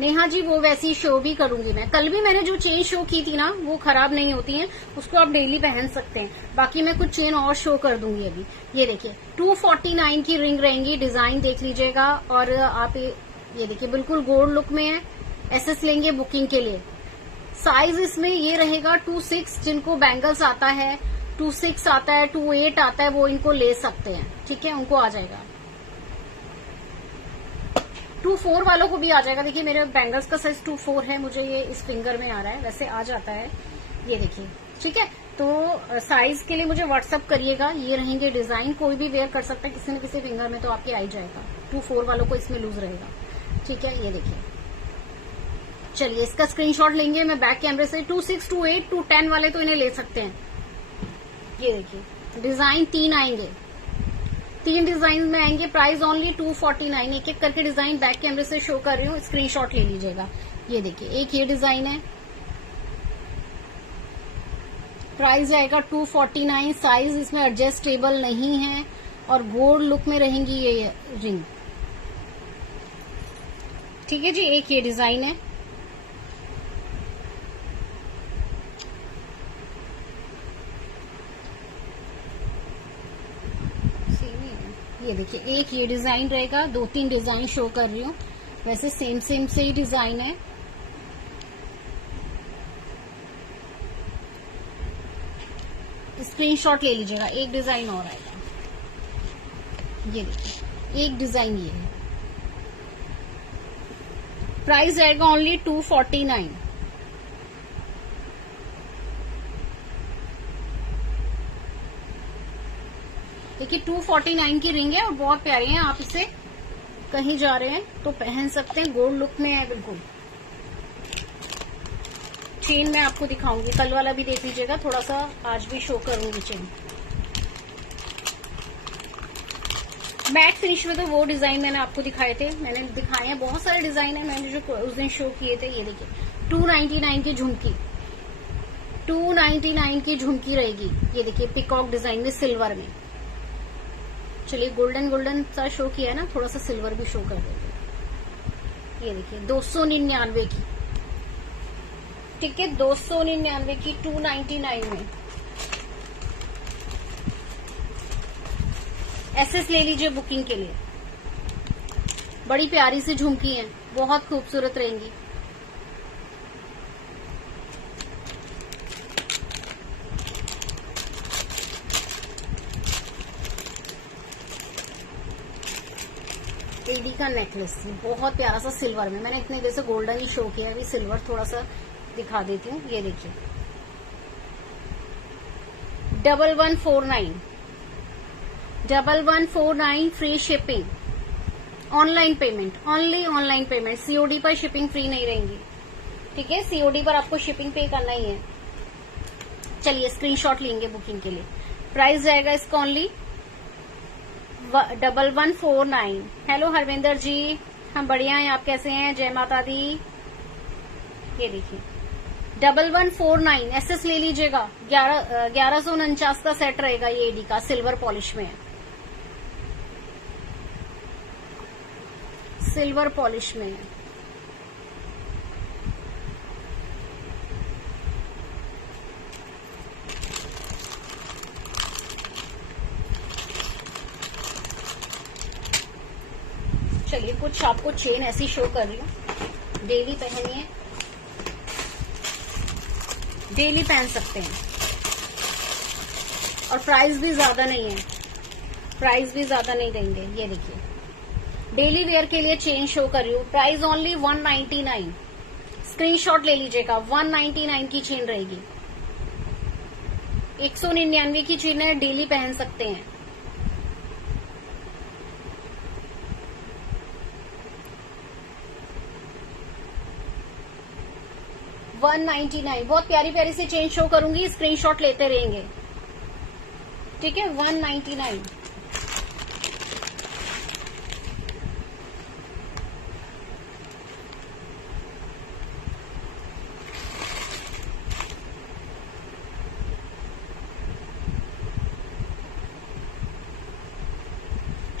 नेहा जी वो वैसी शो भी करूंगी मैं। कल भी मैंने जो चेन शो की थी ना वो खराब नहीं होती हैं, उसको आप डेली पहन सकते हैं। बाकी मैं कुछ चेन और शो कर दूंगी अभी। ये देखिए 249 की रिंग रहेंगी, डिजाइन देख लीजिएगा। और आप ये देखिए बिल्कुल गोल्ड लुक में है। एसएस लेंगे बुकिंग के लिए। साइज इसमें ये रहेगा 26, जिनको बैंगल्स आता है 26 आता है, 28 आता है, वो इनको ले सकते हैं। ठीक है, उनको आ जाएगा। 24 वालों को भी आ जाएगा। देखिए मेरे बैंगल्स का साइज 24 है, मुझे ये इस फिंगर में आ रहा है, वैसे आ जाता है। ये देखिए ठीक है, तो साइज के लिए मुझे व्हाट्सअप करिएगा। ये रहेंगे डिजाइन, कोई भी वेयर कर सकता है किसी न किसी फिंगर में, तो आपके आ ही जाएगा। 24 वालों को इसमें लूज रहेगा। ठीक है, ये देखिए। चलिए इसका स्क्रीनशॉट लेंगे मैं बैक कैमरे से। 26, 28, 210 वाले तो इन्हें ले सकते हैं। ये देखिए डिजाइन 3 आएंगे, 3 डिजाइन में आएंगे। Price only 249। एक एक करके डिजाइन बैक कैमरे से शो कर रही हूँ, स्क्रीनशॉट ले लीजिएगा। ये देखिए एक ये डिजाइन है, प्राइस आएगा 249। साइज इसमें एडजस्टेबल नहीं है और गोल्ड लुक में रहेंगी ये रिंग। ठीक है जी, एक ये डिजाइन है। ये देखिए एक ये डिजाइन रहेगा, 2-3 डिजाइन शो कर रही हूँ, वैसे सेम से ही डिजाइन है। स्क्रीनशॉट ले लीजिएगा। एक डिजाइन और आएगा, ये देखिए एक डिजाइन ये है। प्राइस आएगा ओनली 249। देखिए 249 की रिंग है और बहुत प्यारी है। आप इसे कहीं जा रहे हैं तो पहन सकते हैं, गोल्ड लुक में है बिल्कुल। चेन मैं आपको दिखाऊंगी, कल वाला भी देख लीजिएगा, थोड़ा सा आज भी शो करूंगी चेन। मैट फिनिश में तो वो डिजाइन मैंने आपको दिखाए थे, मैंने दिखाए हैं बहुत सारे डिजाइन है मैंने जो उस दिन शो किए थे। ये देखिए 299 की झुमकी, 299 की झुमकी रहेगी। ये देखिए पिकॉक डिजाइन में सिल्वर में। चलिए गोल्डन सा शो किया है ना, थोड़ा सा सिल्वर भी शो कर देते। ये देखिए 299 की। ठीक है, 299 की 299 में। एसएस ले लीजिए बुकिंग के लिए। बड़ी प्यारी सी झुमकी है, बहुत खूबसूरत रहेंगी। एडी का नेकलेस बहुत प्यारा सा सिल्वर में। मैंने इतने देर से गोल्डन ही शो किया, अभी सिल्वर थोड़ा सा दिखा देती हूँ। ये देखिए 1149, 1149 free shipping, online payment, only online payment. COD पर शिपिंग फ्री नहीं रहेंगी। ठीक है, सीओडी पर आपको शिपिंग पे करना ही है। चलिए स्क्रीनशॉट लेंगे बुकिंग के लिए। प्राइस जाएगा इसका ओनली 1149। हेलो हरविंदर जी, हम बढ़िया हैं, आप कैसे हैं? जय माता दी। ये देखिए 1149 एसएस ले लीजिएगा। 1149 का सेट रहेगा ये एडी का, सिल्वर पॉलिश में है, सिल्वर पॉलिश में है। चलिए कुछ आपको चेन ऐसी शो कर रही हूँ, डेली पहनिए, डेली पहन सकते हैं। और प्राइस भी ज्यादा नहीं है, प्राइस भी ज्यादा नहीं देंगे। ये देखिए डेली वेयर के लिए चेन शो कर रही हूँ। Price only 199। स्क्रीनशॉट ले लीजिएगा। 199 की चेन रहेगी। 199 की चेन है, डेली पहन सकते हैं। $199। बहुत प्यारी प्यारी सी चेन शो करूंगी, स्क्रीनशॉट लेते रहेंगे। ठीक है, 199।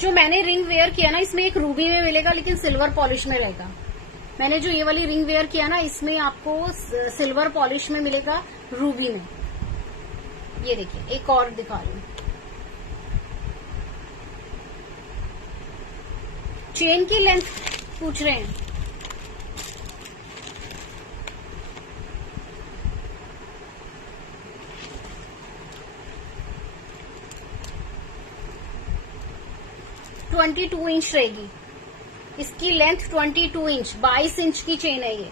जो मैंने रिंग वेयर किया ना, इसमें एक रूबी में मिलेगा लेकिन सिल्वर पॉलिश में रहेगा। मैंने जो ये वाली रिंग वेयर किया ना, इसमें आपको सिल्वर पॉलिश में मिलेगा, रूबी में। ये देखिए, एक और दिखा रही हूँ। चेन की लेंथ पूछ रहे हैं। .22 इंच रहेगी इसकी लेंथ। 22 इंच, 22 इंच की चेन है ये।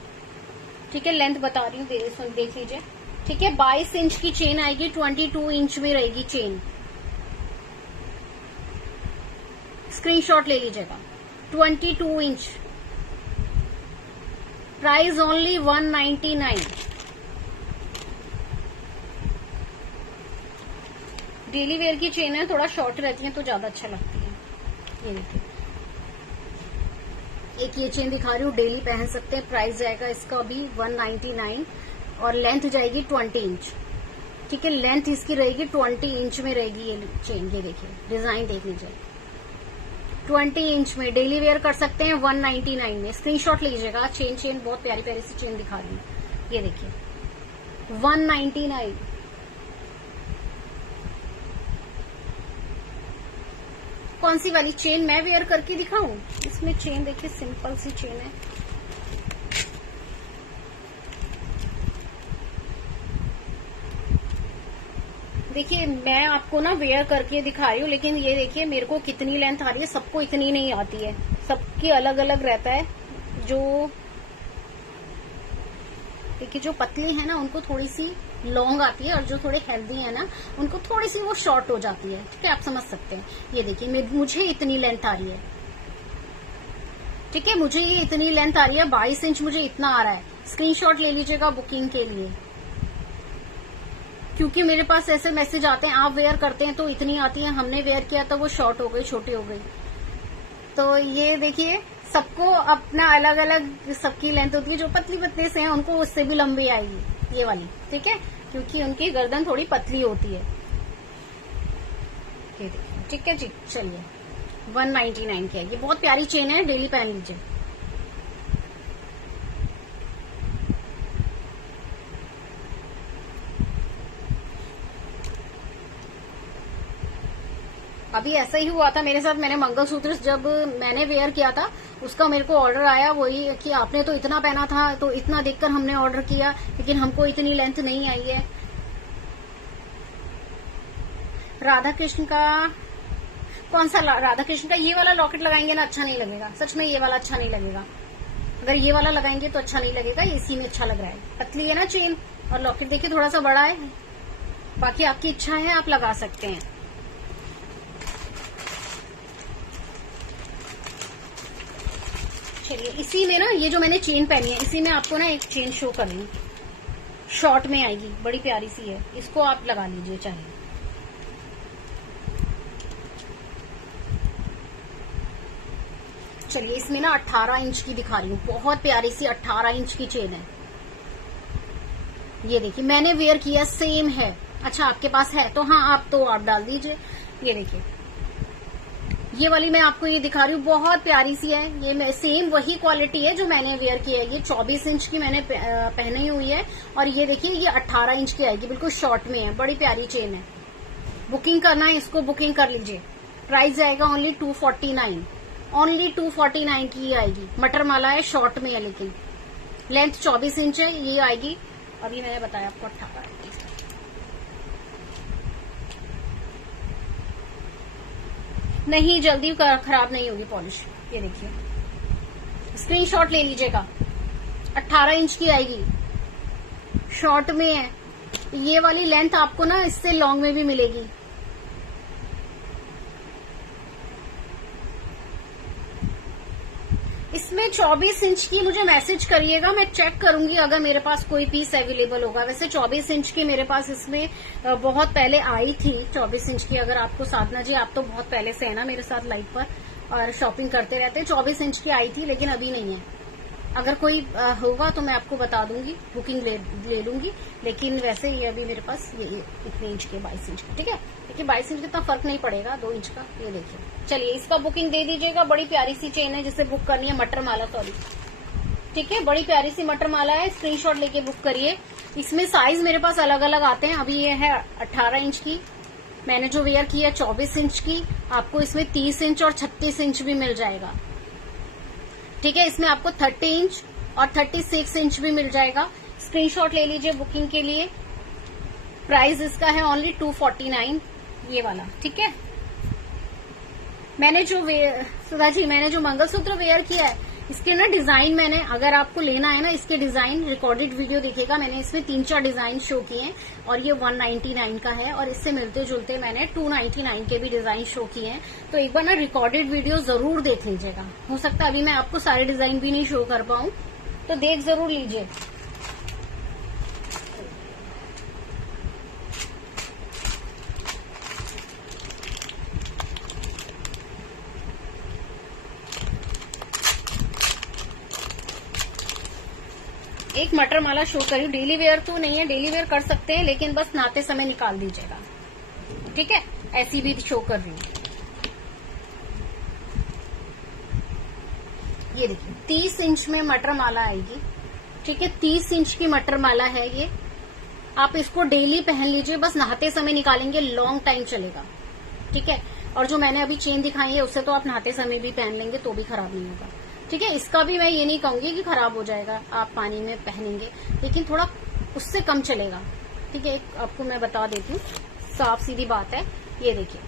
ठीक है, लेंथ बता रही हूँ, देख लीजिए। ठीक है, 22 इंच की चेन आएगी, 22 इंच में रहेगी चेन। स्क्रीनशॉट ले लीजिएगा। 22 inch, price only 199। Daily wear की चेन है, थोड़ा शॉर्ट रहती है तो ज्यादा अच्छा लगती है। ये देखिए, एक ये चेन दिखा रही हूँ, डेली पहन सकते हैं। प्राइस जाएगा इसका भी 199 और लेंथ जाएगी 20 इंच। ठीक है, लेंथ इसकी रहेगी 20 इंच में रहेगी ये चेन। ये देखिए, डिजाइन देख लीजिए, 20 इंच में डेली वेयर कर सकते हैं 199 में। स्क्रीनशॉट लीजिएगा। चेन बहुत प्यारी प्यारी सी चेन दिखा रही हूँ। ये देखिए, 199। कौन सी वाली चेन मैं वेयर करके दिखाऊं? इसमें चेन देखिए, सिंपल सी चेन है। देखिए, मैं आपको ना वेयर करके दिखा रही हूँ, लेकिन ये देखिए मेरे को कितनी लेंथ आ रही है। सबको इतनी नहीं आती है, सबकी अलग अलग रहता है। जो देखिए, जो पतली है ना उनको थोड़ी सी लॉन्ग आती है, और जो थोड़े हेल्दी है ना उनको थोड़ी सी वो शॉर्ट हो जाती है। ठीक है, आप समझ सकते हैं। ये देखिए, मुझे इतनी लेंथ आ रही है। ठीक है, मुझे ये इतनी लेंथ आ रही है, 22 इंच मुझे इतना आ रहा है। स्क्रीनशॉट ले लीजिएगा बुकिंग के लिए, क्योंकि मेरे पास ऐसे मैसेज आते हैं, आप वेयर करते हैं तो इतनी आती है, हमने वेयर किया तो वो शॉर्ट हो गई, छोटी हो गई। तो ये देखिए, सबको अपना अलग अलग सबकी लेंथ होती है। जो पतली पतली से हैं उनको उससे भी लंबी आएगी ये वाली। ठीक है, क्योंकि उनकी गर्दन थोड़ी पतली होती है। ये देखिए, ठीक है जी। चलिए, 199 की है ये, बहुत प्यारी चेन है, डेली पहन लीजिए। अभी ऐसा ही हुआ था मेरे साथ। मैंने मंगलसूत्र जब मैंने वेयर किया था, उसका मेरे को ऑर्डर आया वही कि आपने तो इतना पहना था, तो इतना देखकर हमने ऑर्डर किया, लेकिन हमको इतनी लेंथ नहीं आई है। राधा कृष्ण का कौन सा? राधा कृष्ण का ये वाला लॉकेट लगाएंगे ना, अच्छा नहीं लगेगा। सच में ये वाला अच्छा नहीं लगेगा। अगर ये वाला लगाएंगे तो अच्छा नहीं लगेगा। इसी में अच्छा लग रहा है, पतली है ना चेन, और लॉकेट देखिए थोड़ा सा बड़ा है। बाकी आपकी इच्छा है, आप लगा सकते हैं। चलिए, इसी में ना ये जो मैंने चेन पहनी है, इसी में आपको ना एक चेन शो कर रही हूँ, शॉर्ट में आएगी, बड़ी प्यारी सी है। इसको आप लगा लीजिए चाहे। चलिए, इसमें ना 18 इंच की दिखा रही हूँ, बहुत प्यारी सी 18 इंच की चेन है। ये देखिए, मैंने वेयर किया, सेम है। अच्छा, आपके पास है तो हाँ, आप डाल दीजिए। ये देखिए, ये वाली मैं आपको ये दिखा रही हूँ, बहुत प्यारी सी है। ये सेम वही क्वालिटी है जो मैंने वेयर की है। ये 24 इंच की मैंने पहनी हुई है, और ये देखिए ये 18 इंच की आएगी, बिल्कुल शॉर्ट में है, बड़ी प्यारी चेन है। बुकिंग करना है इसको, बुकिंग कर लीजिए। प्राइस जाएगा ओनली 249, ओनली 249 की आएगी। मटर माला है, शॉर्ट में है, लेकिन लेंथ 24 इंच है। ये आएगी, अभी मैंने बताया आपको 18 इंच। नहीं, जल्दी खराब नहीं होगी पॉलिश। ये देखिए, स्क्रीनशॉट ले लीजिएगा। 18 इंच की आएगी, शॉर्ट में है। ये वाली लेंथ आपको ना इससे लॉन्ग में भी मिलेगी। इसमें 24 इंच की मुझे मैसेज करिएगा, मैं चेक करूंगी अगर मेरे पास कोई पीस अवेलेबल होगा। वैसे 24 इंच की मेरे पास इसमें बहुत पहले आई थी 24 इंच की। अगर आपको, साधना जी आप तो बहुत पहले से है ना मेरे साथ लाइव पर और शॉपिंग करते रहते हैं, 24 इंच की आई थी, लेकिन अभी नहीं है। अगर कोई होगा तो मैं आपको बता दूंगी, बुकिंग ले लूंगी। लेकिन वैसे ये अभी मेरे पास ये इतने इंच के 22 इंच की। ठीक है, देखिए 22 इंच इतना फर्क नहीं पड़ेगा 2 इंच का। ये देखिए, चलिए इसका बुकिंग दे दीजिएगा। बड़ी प्यारी सी चेन है, जिसे बुक करनी है, मटर माला, सॉरी ठीक है, बड़ी प्यारी सी मटर माला है, स्क्रीनशॉट लेके बुक करिए। इसमें साइज मेरे पास अलग अलग आते हैं। अभी ये है 18 इंच की, मैंने जो वेयर की है 24 इंच की, आपको इसमें 30 इंच और 36 इंच भी मिल जाएगा। ठीक है, इसमें आपको 30 इंच और 36 इंच भी मिल जाएगा। स्क्रीनशॉट ले लीजिए बुकिंग के लिए। प्राइस इसका है ओनली 249 ये वाला। ठीक है, मैंने जो सुधा जी मैंने जो मंगलसूत्र वेयर किया है इसके ना डिजाइन मैंने, अगर आपको लेना है ना इसके डिजाइन, रिकॉर्डेड वीडियो देखिएगा, मैंने इसमें 3-4 डिजाइन शो किए हैं और ये 199 का है और इससे मिलते जुलते मैंने 299 के भी डिजाइन शो किए हैं। तो एक बार ना रिकॉर्डेड वीडियो जरूर देख लीजिएगा। हो सकता है अभी मैं आपको सारे डिजाइन भी नहीं शो कर पाऊं, तो देख जरूर लीजिए। एक मटर माला शो करी, डेली वेयर तो नहीं है, डेली वेयर कर सकते हैं लेकिन बस नहाते समय निकाल दीजिएगा। ठीक है, ऐसी भी शो कर रही हूँ। ये देखिए 30 इंच में मटर माला आएगी। ठीक है, 30 इंच की मटर माला है ये। आप इसको डेली पहन लीजिए, बस नहाते समय निकालेंगे, लॉन्ग टाइम चलेगा। ठीक है, और जो मैंने अभी चेन दिखाई है उससे तो आप नहाते समय भी पहन लेंगे तो भी खराब नहीं होगा। ठीक है, इसका भी मैं ये नहीं कहूंगी कि खराब हो जाएगा आप पानी में पहनेंगे, लेकिन थोड़ा उससे कम चलेगा। ठीक है, एक आपको मैं बता देती हूँ, साफ सीधी बात है। ये देखिए,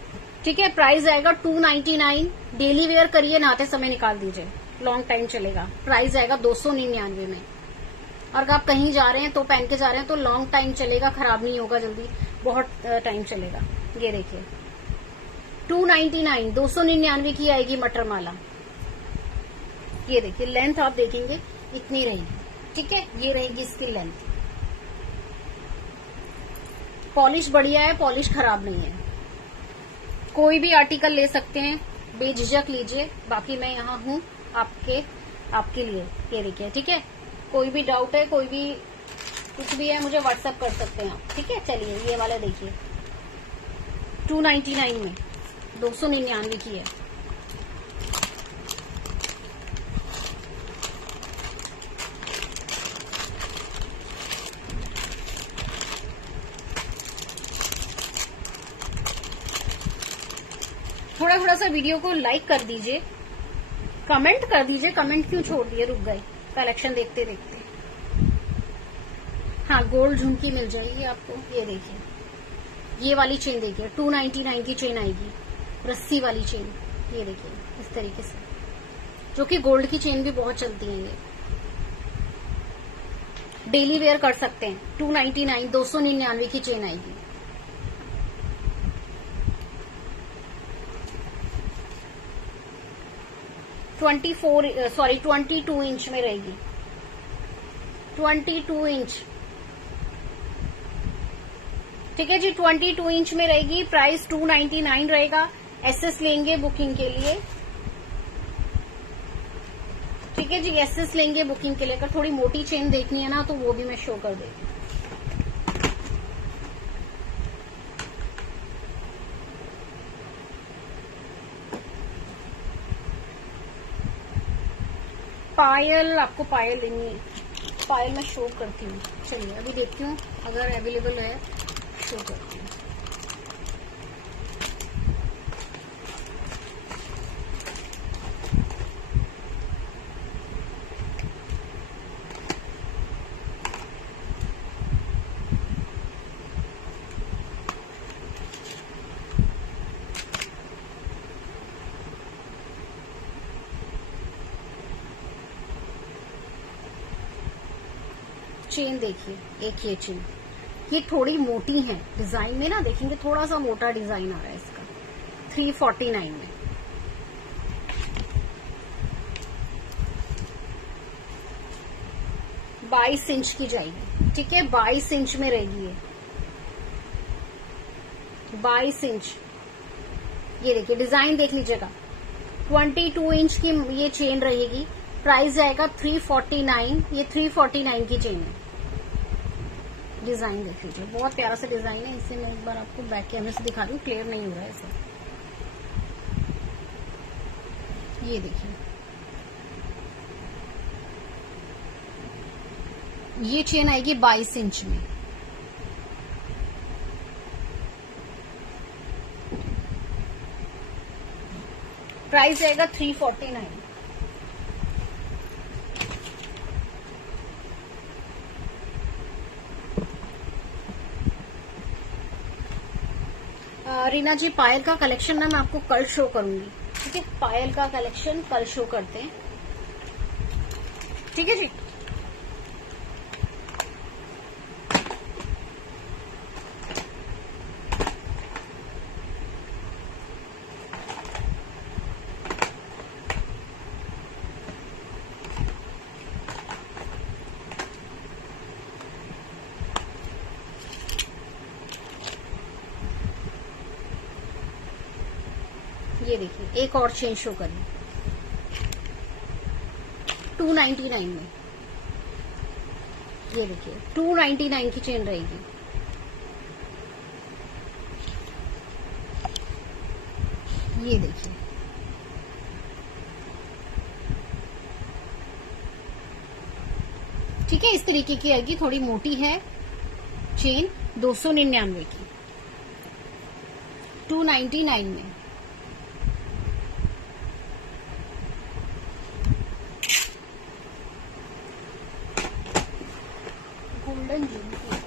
ठीक है, प्राइस आएगा 299। डेली वेयर करिए, नहाते समय निकाल दीजिए, लॉन्ग टाइम चलेगा। प्राइस आएगा 299 में। और अगर आप कहीं जा रहे हैं तो पहन के जा रहे हैं तो लॉन्ग टाइम चलेगा, खराब नहीं होगा जल्दी, बहुत टाइम चलेगा। ये देखिए 299, 299 की आएगी मटर माला। ये देखिए लेंथ आप देखेंगे इतनी रहेगी। ठीक है, ये रहेगी इसकी लेंथ। पॉलिश बढ़िया है, पॉलिश खराब नहीं है। कोई भी आर्टिकल ले सकते हैं, बेझिझक लीजिए। बाकी मैं यहाँ हूँ आपके लिए। ये देखिए, ठीक है, कोई भी डाउट है, कोई भी कुछ भी है, मुझे व्हाट्सएप कर सकते हैं आप। ठीक है, चलिए ये वाला देखिए 299 में, 299 की है। थोड़ा सा वीडियो को लाइक कर दीजिए, कमेंट कर दीजिए। कमेंट क्यों छोड़ दिए, रुक गए कलेक्शन देखते देखते। हाँ, गोल्ड झुमकी मिल जाएगी आपको। ये देखिए, ये वाली चेन देखिए 299 की चेन आएगी, रस्सी वाली चेन। ये देखिए इस तरीके से, जो कि गोल्ड की चेन भी बहुत चलती है। ये डेली वेयर कर सकते हैं। 299, 299 की चेन आएगी। ट्वेंटी 22 इंच में रहेगी। 22 इंच। ठीक है जी, 22 इंच में रहेगी। प्राइस 299 रहेगा। एसएस लेंगे बुकिंग के लिए। ठीक है जी, एसएस लेंगे बुकिंग के लिए। अगर थोड़ी मोटी चेन देखनी है ना तो वो भी मैं शो कर देती हूँ। पायल, आपको पायल लेनी है, पायल मैं शो करती हूँ। चलिए अभी देखती हूँ, अगर अवेलेबल है शो करती हूँ। चेन देखिए, एक ये चेन, ये थोड़ी मोटी है। डिजाइन में ना देखेंगे थोड़ा सा मोटा डिजाइन आ रहा है इसका। 349 में। बाईस इंच की जाएगी। ठीक है, 22 इंच में रहेगी ये, 22 इंच। ये देखिए डिजाइन देख लीजिएगा। 22 इंच की ये चेन रहेगी। प्राइस आएगा 349। ये 349 की चेन है। डिजाइन देख लीजिए, बहुत प्यारा सा डिजाइन है। इसे मैं एक बार आपको बैक कैमरे से दिखा दूं, क्लियर नहीं हो रहा है इसे। ये देखिए, ये चेन आएगी 22 इंच में। प्राइस रहेगा 349। रीना जी, पायल का कलेक्शन ना मैं आपको कल शो करूंगी, ठीक है? पायल का कलेक्शन कल शो करते हैं, ठीक है जी। ये देखिए एक और चेन शो करें 299 में। ये देखिए 299 की चेन रहेगी। ये देखिए ठीक है, इस तरीके की आएगी, थोड़ी मोटी है चेन, 299 की, 299 में। गोल्डन झुमकी,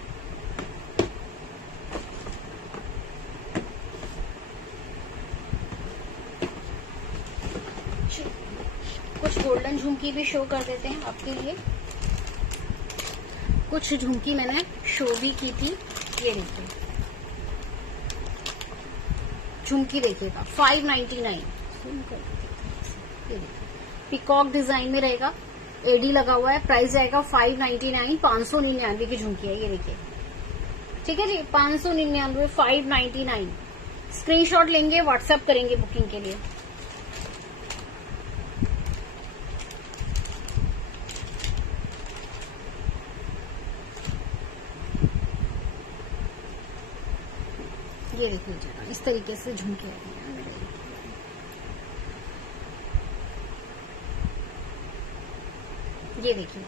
कुछ गोल्डन झुमकी भी शो कर देते हैं आपके लिए। कुछ झुमकी मैंने शो भी की थी। ये देखिए झुमकी देखिएगा 599। ये देखिए पिकॉक डिजाइन में रहेगा, एडी लगा हुआ है। प्राइस आएगा 599, 599 की झुमकी है। ये देखिए ठीक है जी, 599, 599। स्क्रीनशॉट लेंगे, व्हाट्सएप करेंगे बुकिंग के लिए। ये देखिए जरा इस तरीके से झुमके आएंगे। ये देखिए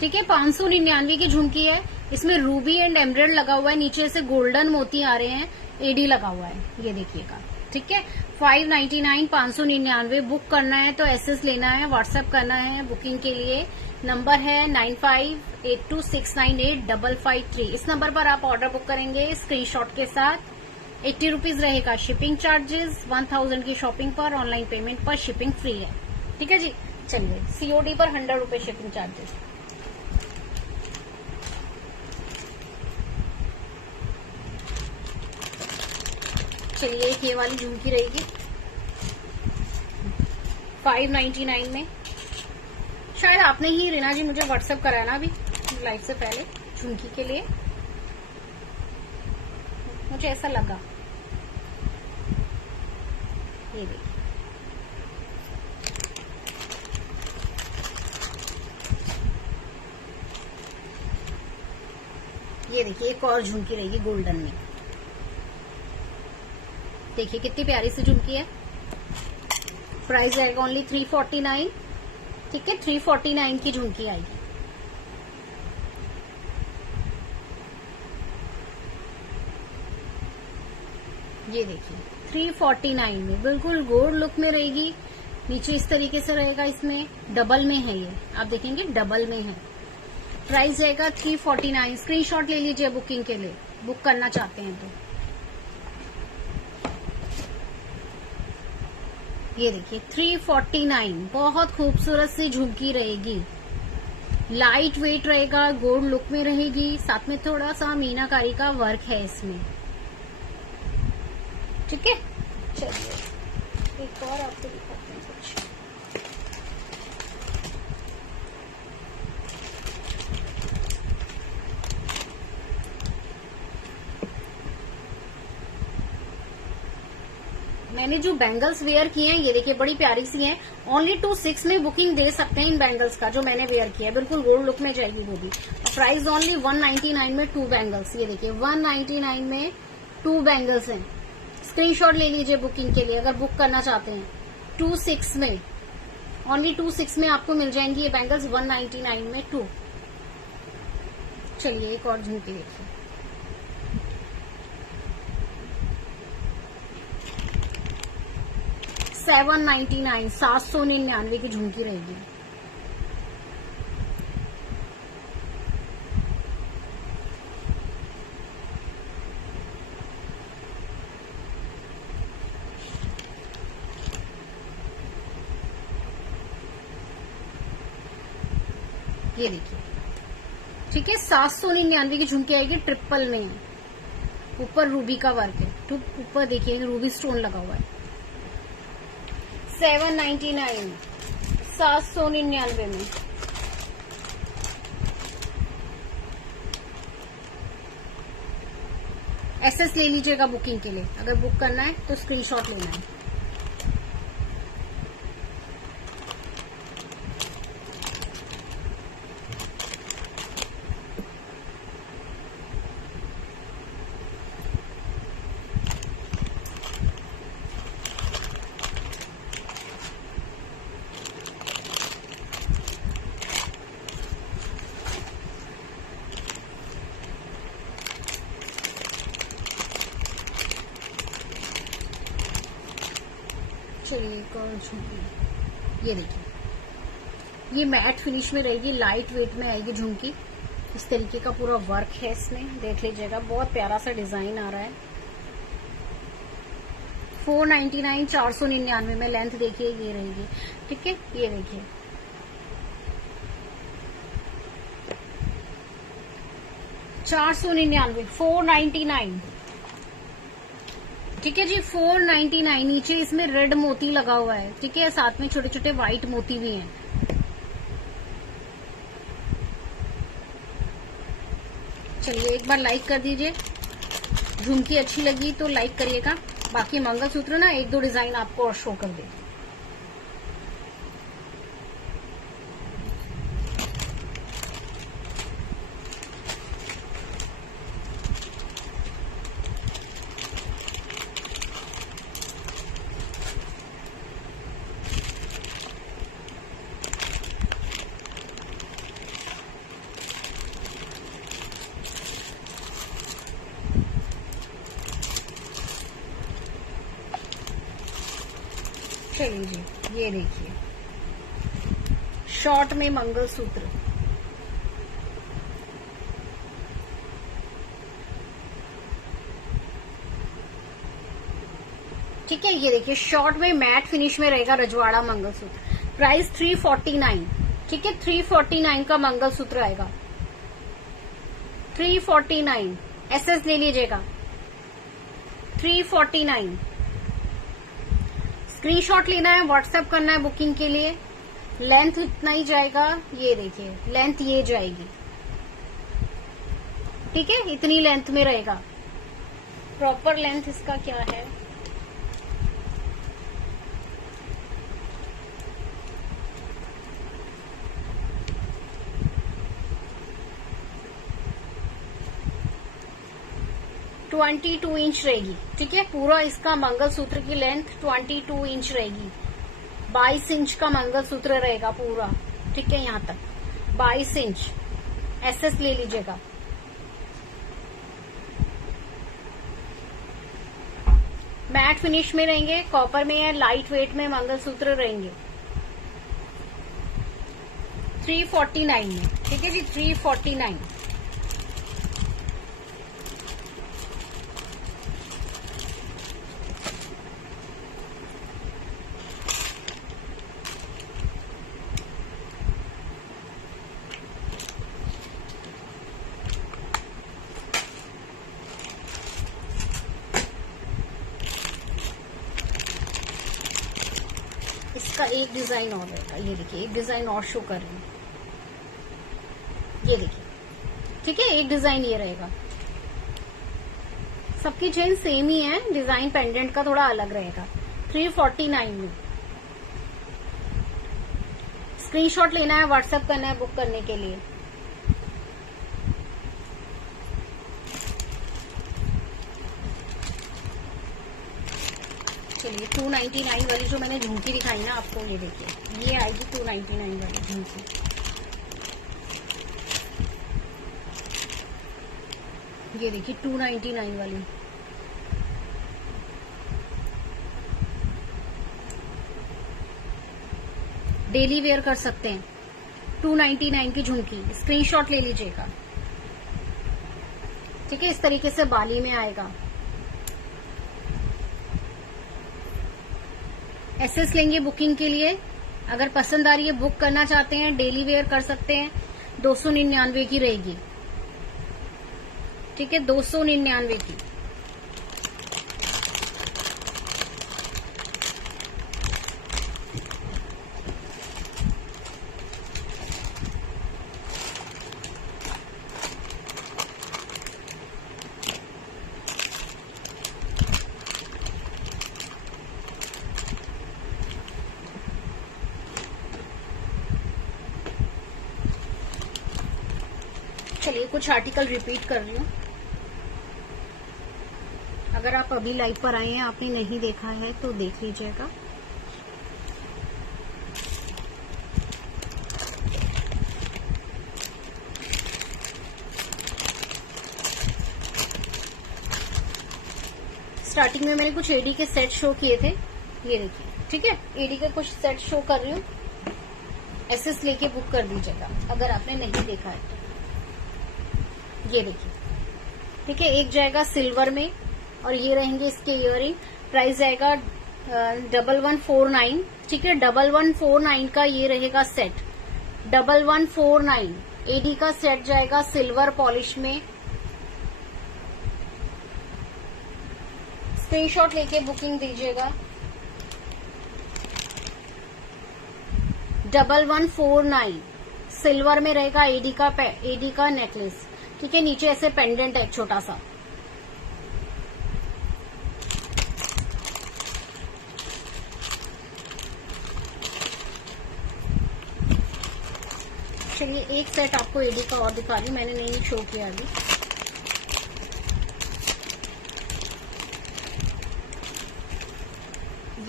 ठीक है, 599 की झुमकी है। इसमें रूबी एंड एमराल्ड लगा हुआ है, नीचे से गोल्डन मोती आ रहे हैं, एडी लगा हुआ है। ये देखिएगा ठीक है, 599, 599। बुक करना है तो एसएस लेना है, व्हाट्सएप करना है बुकिंग के लिए। नंबर है 9582698553। इस नंबर पर आप ऑर्डर बुक करेंगे स्क्रीनशॉट के साथ। 80 रुपीज रहेगा शिपिंग चार्जेस, 1000 की शॉपिंग पर, ऑनलाइन पेमेंट पर शिपिंग फ्री है, ठीक है जी। चलिए सीओडी पर 100 रुपए शिपिंग चार्जेस। चलिए एक ये वाली झुमकी रहेगी 599 में। शायद आपने ही रीना जी मुझे व्हाट्सएप कराया ना अभी लाइव से पहले झुमकी के लिए, मुझे ऐसा लगा। ये देखिए ये देखिए एक और झुमकी रहेगी गोल्डन में। देखिए कितनी प्यारी सी झुमकी है। प्राइस आएगा ओनली 349, ठीक है, 349 की झुमकी आएगी। ये देखिए 349 में बिल्कुल गोल्ड लुक में रहेगी। नीचे इस तरीके से रहेगा, इसमें डबल में है, ये आप देखेंगे डबल में है। प्राइस रहेगा 349। स्क्रीनशॉट ले लीजिए बुकिंग के लिए, बुक करना चाहते हैं तो। ये देखिए 349, बहुत खूबसूरत सी झुमकी रहेगी, लाइट वेट रहेगा, गोल्ड लुक में रहेगी, साथ में थोड़ा सा मीनाकारी का वर्क है इसमें, ठीक है। चलिए एक और आपको दिखाते हैं कुछ। मैंने जो बैंगल्स वेयर किए हैं ये देखिए बड़ी प्यारी सी हैं। ओनली 26 में बुकिंग दे सकते हैं इन बैंगल्स का, जो मैंने वेयर किया है बिल्कुल गोल्ड लुक में जाएगी वो भी। प्राइस ओनली 199 में 2 बैंगल्स। ये देखिए 199 में 2 बैंगल्स हैं। स्क्रीनशॉट ले लीजिए बुकिंग के लिए अगर बुक करना चाहते हैं। 26 में ओनली 26 में आपको मिल जाएंगी ये बैंगल्स 199 में 2। चलिए एक और झुमकी देखिए, $799, 799 की झुमकी रहेगी। ये देखिए, ठीक है, 799 की झुमकी आएगी, ट्रिपल में, ऊपर रूबी का वर्क है, तो ऊपर देखिए रूबी स्टोन लगा हुआ है। 799, 799 में। एसएस ले लीजिएगा बुकिंग के लिए, अगर बुक करना है तो स्क्रीनशॉट लेना है। चलिए एक और झुमकी, ये देखिए, ये मैट फिनिश में रहेगी, लाइट वेट में आएगी झुमकी। इस तरीके का पूरा वर्क है इसमें, देख लीजिएगा, बहुत प्यारा सा डिजाइन आ रहा है। 499, 499 में। लेंथ देखिए ये रहेगी, ठीक है, ये देखिए, $499, 499, ठीक है जी, 499। नीचे इसमें रेड मोती लगा हुआ है, ठीक है, साथ में छोटे छोटे व्हाइट मोती भी हैं। चलिए एक बार लाइक कर दीजिए, झुमकी अच्छी लगी तो लाइक करिएगा। बाकी मंगलसूत्र ना एक दो डिजाइन आपको और शो कर देंगे। चलिए जी, ये देखिए, शॉर्ट में मंगलसूत्र, ठीक है, ये देखिए, शॉर्ट में मैट फिनिश में रहेगा रजवाड़ा मंगलसूत्र। प्राइस 349, ठीक है, 349 का मंगलसूत्र आएगा, 349। एसएस ले लीजिएगा, 349। स्क्रीनशॉट लेना है, व्हाट्सएप करना है बुकिंग के लिए। लेंथ इतना ही जाएगा, ये देखिए, लेंथ ये जाएगी, ठीक है, इतनी लेंथ में रहेगा। प्रॉपर लेंथ इसका क्या है, ,22 इंच रहेगी, ठीक है, पूरा इसका मंगलसूत्र की लेंथ 22 इंच रहेगी। 22 इंच का मंगलसूत्र रहेगा पूरा, ठीक है, यहाँ तक 22 इंच। एसएस ले लीजिएगा। मैट फिनिश में रहेंगे, कॉपर में है, लाइट वेट में मंगलसूत्र रहेंगे। 349 में, ठीक है जी, 349। इसका एक डिजाइन और रहेगा, ये देखिए, एक डिजाइन और शो कर रही है, ये देखिए, ठीक है, एक डिजाइन ये रहेगा। सबकी चेन सेम ही है, डिजाइन पेंडेंट का थोड़ा अलग रहेगा। 349 में। स्क्रीनशॉट लेना है, व्हाट्सएप करना है बुक करने के लिए। चलिए 299 वाली जो मैंने झुमकी दिखाई ना आपको, ये देखिए ये आएगी 299 वाली झुमकी। ये देखिए 299 वाली, डेली वेयर कर सकते हैं। 299 की झुमकी, स्क्रीनशॉट ले लीजिएगा। ठीक है, इस तरीके से बाली में आएगा। एसएस लेंगे बुकिंग के लिए, अगर पसंद आ रही है बुक करना चाहते हैं, डेली वेयर कर सकते हैं। 299 की रहेगी। ठीक है, 299 की। चलिए कुछ आर्टिकल रिपीट कर रही हूँ। अगर आप अभी लाइव पर आए हैं, आपने नहीं देखा है तो देख लीजिएगा। स्टार्टिंग में मैंने कुछ एडी के सेट शो किए थे, ये देखिए। ठीक है, एडी के कुछ सेट शो कर रही हूँ। एसएस लेके बुक कर दीजिएगा अगर आपने नहीं देखा है तो। ये देखिए, ठीक है, एक जाएगा सिल्वर में और ये रहेंगे इसके इयरिंग। प्राइस आएगा 1149। ठीक है, 1149 का ये रहेगा सेट। 1149 एडी का सेट जाएगा सिल्वर पॉलिश में। स्क्रीनशॉट लेके बुकिंग दीजिएगा। 1149 सिल्वर में रहेगा। एडी का नेकलेस। ठीक है, नीचे ऐसे पेंडेंट है छोटा सा। चलिए एक सेट आपको एडी का और दिखा रही हूँ, मैंने नहीं शो किया अभी।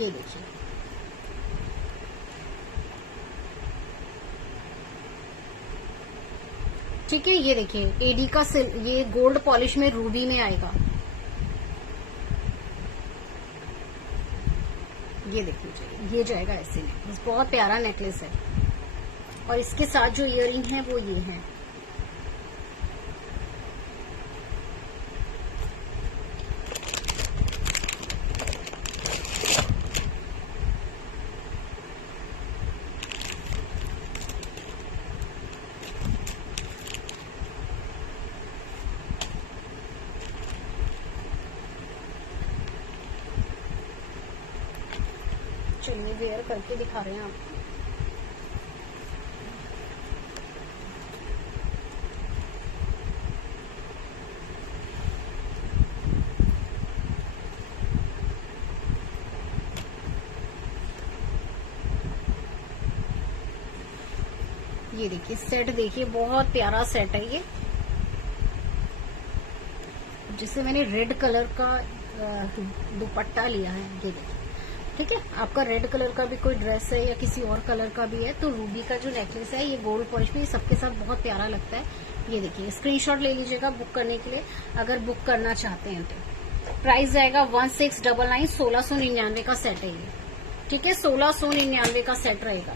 ये देखिए, ठीक है, ये देखिए एडी का ये गोल्ड पॉलिश में रूबी में आएगा। ये देखिए, ये जाएगा ऐसे में। बहुत प्यारा नेकलेस है और इसके साथ जो इयरिंग है वो ये है। चलिए वेयर करके दिखा रहे हैं आपको। ये देखिए सेट, देखिए बहुत प्यारा सेट है ये, जिसे मैंने रेड कलर का दुपट्टा लिया है। ये देखिए, ठीक है, आपका रेड कलर का भी कोई ड्रेस है या किसी और कलर का भी है तो रूबी का जो नेकलेस है ये गोल्ड पॉलिश में सबके साथ बहुत प्यारा लगता है। ये देखिए, स्क्रीनशॉट ले लीजिएगा बुक करने के लिए अगर बुक करना चाहते हैं तो। प्राइस जाएगा 1699। 1699 का सेट है ये। ठीक है, 1699 का सेट रहेगा।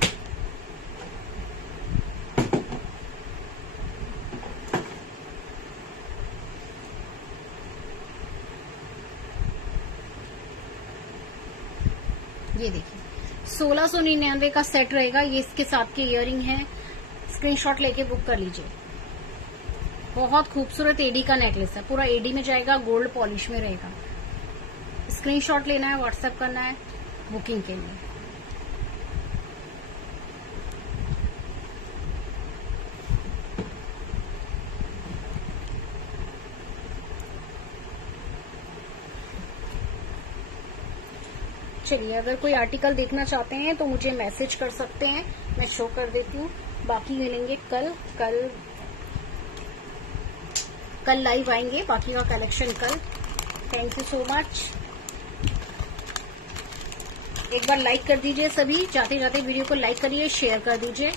ये देखिए 1699 का सेट रहेगा। ये इसके साथ के इयरिंग है। स्क्रीनशॉट लेके बुक कर लीजिए। बहुत खूबसूरत एडी का नेकलेस है, पूरा एडी में जाएगा, गोल्ड पॉलिश में रहेगा। स्क्रीनशॉट लेना है, व्हाट्सएप करना है बुकिंग के लिए। चलिए, अगर कोई आर्टिकल देखना चाहते हैं तो मुझे मैसेज कर सकते हैं, मैं शो कर देती हूँ। बाकी मिलेंगे कल लाइव आएंगे, बाकी का कलेक्शन कल। Thank you so much. एक बार लाइक कर दीजिए सभी, जाते जाते वीडियो को लाइक करिए, शेयर कर दीजिए।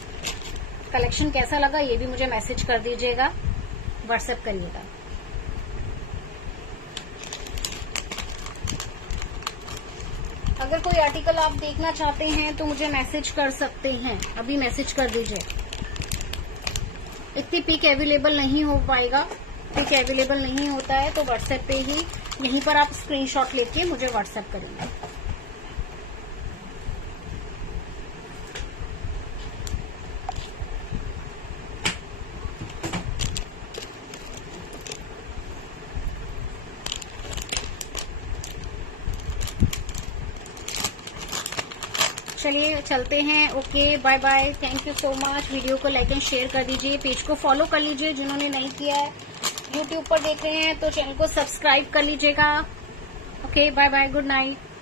कलेक्शन कैसा लगा ये भी मुझे मैसेज कर दीजिएगा, व्हाट्सएप करिएगा। अगर कोई आर्टिकल आप देखना चाहते हैं तो मुझे मैसेज कर सकते हैं, अभी मैसेज कर दीजिए। इतनी पिक अवेलेबल नहीं हो पाएगा, पिक अवेलेबल नहीं होता है तो व्हाट्सएप पे ही यहीं पर आप स्क्रीनशॉट लेके मुझे व्हाट्सएप करेंगे। चलिए चलते हैं, okay bye bye, thank you so much. Video को लाइक एंड शेयर कर दीजिए, पेज को फॉलो कर लीजिए जिन्होंने नहीं किया है। यूट्यूब पर देख रहे हैं तो चैनल को सब्सक्राइब कर लीजिएगा। Okay bye bye, good night.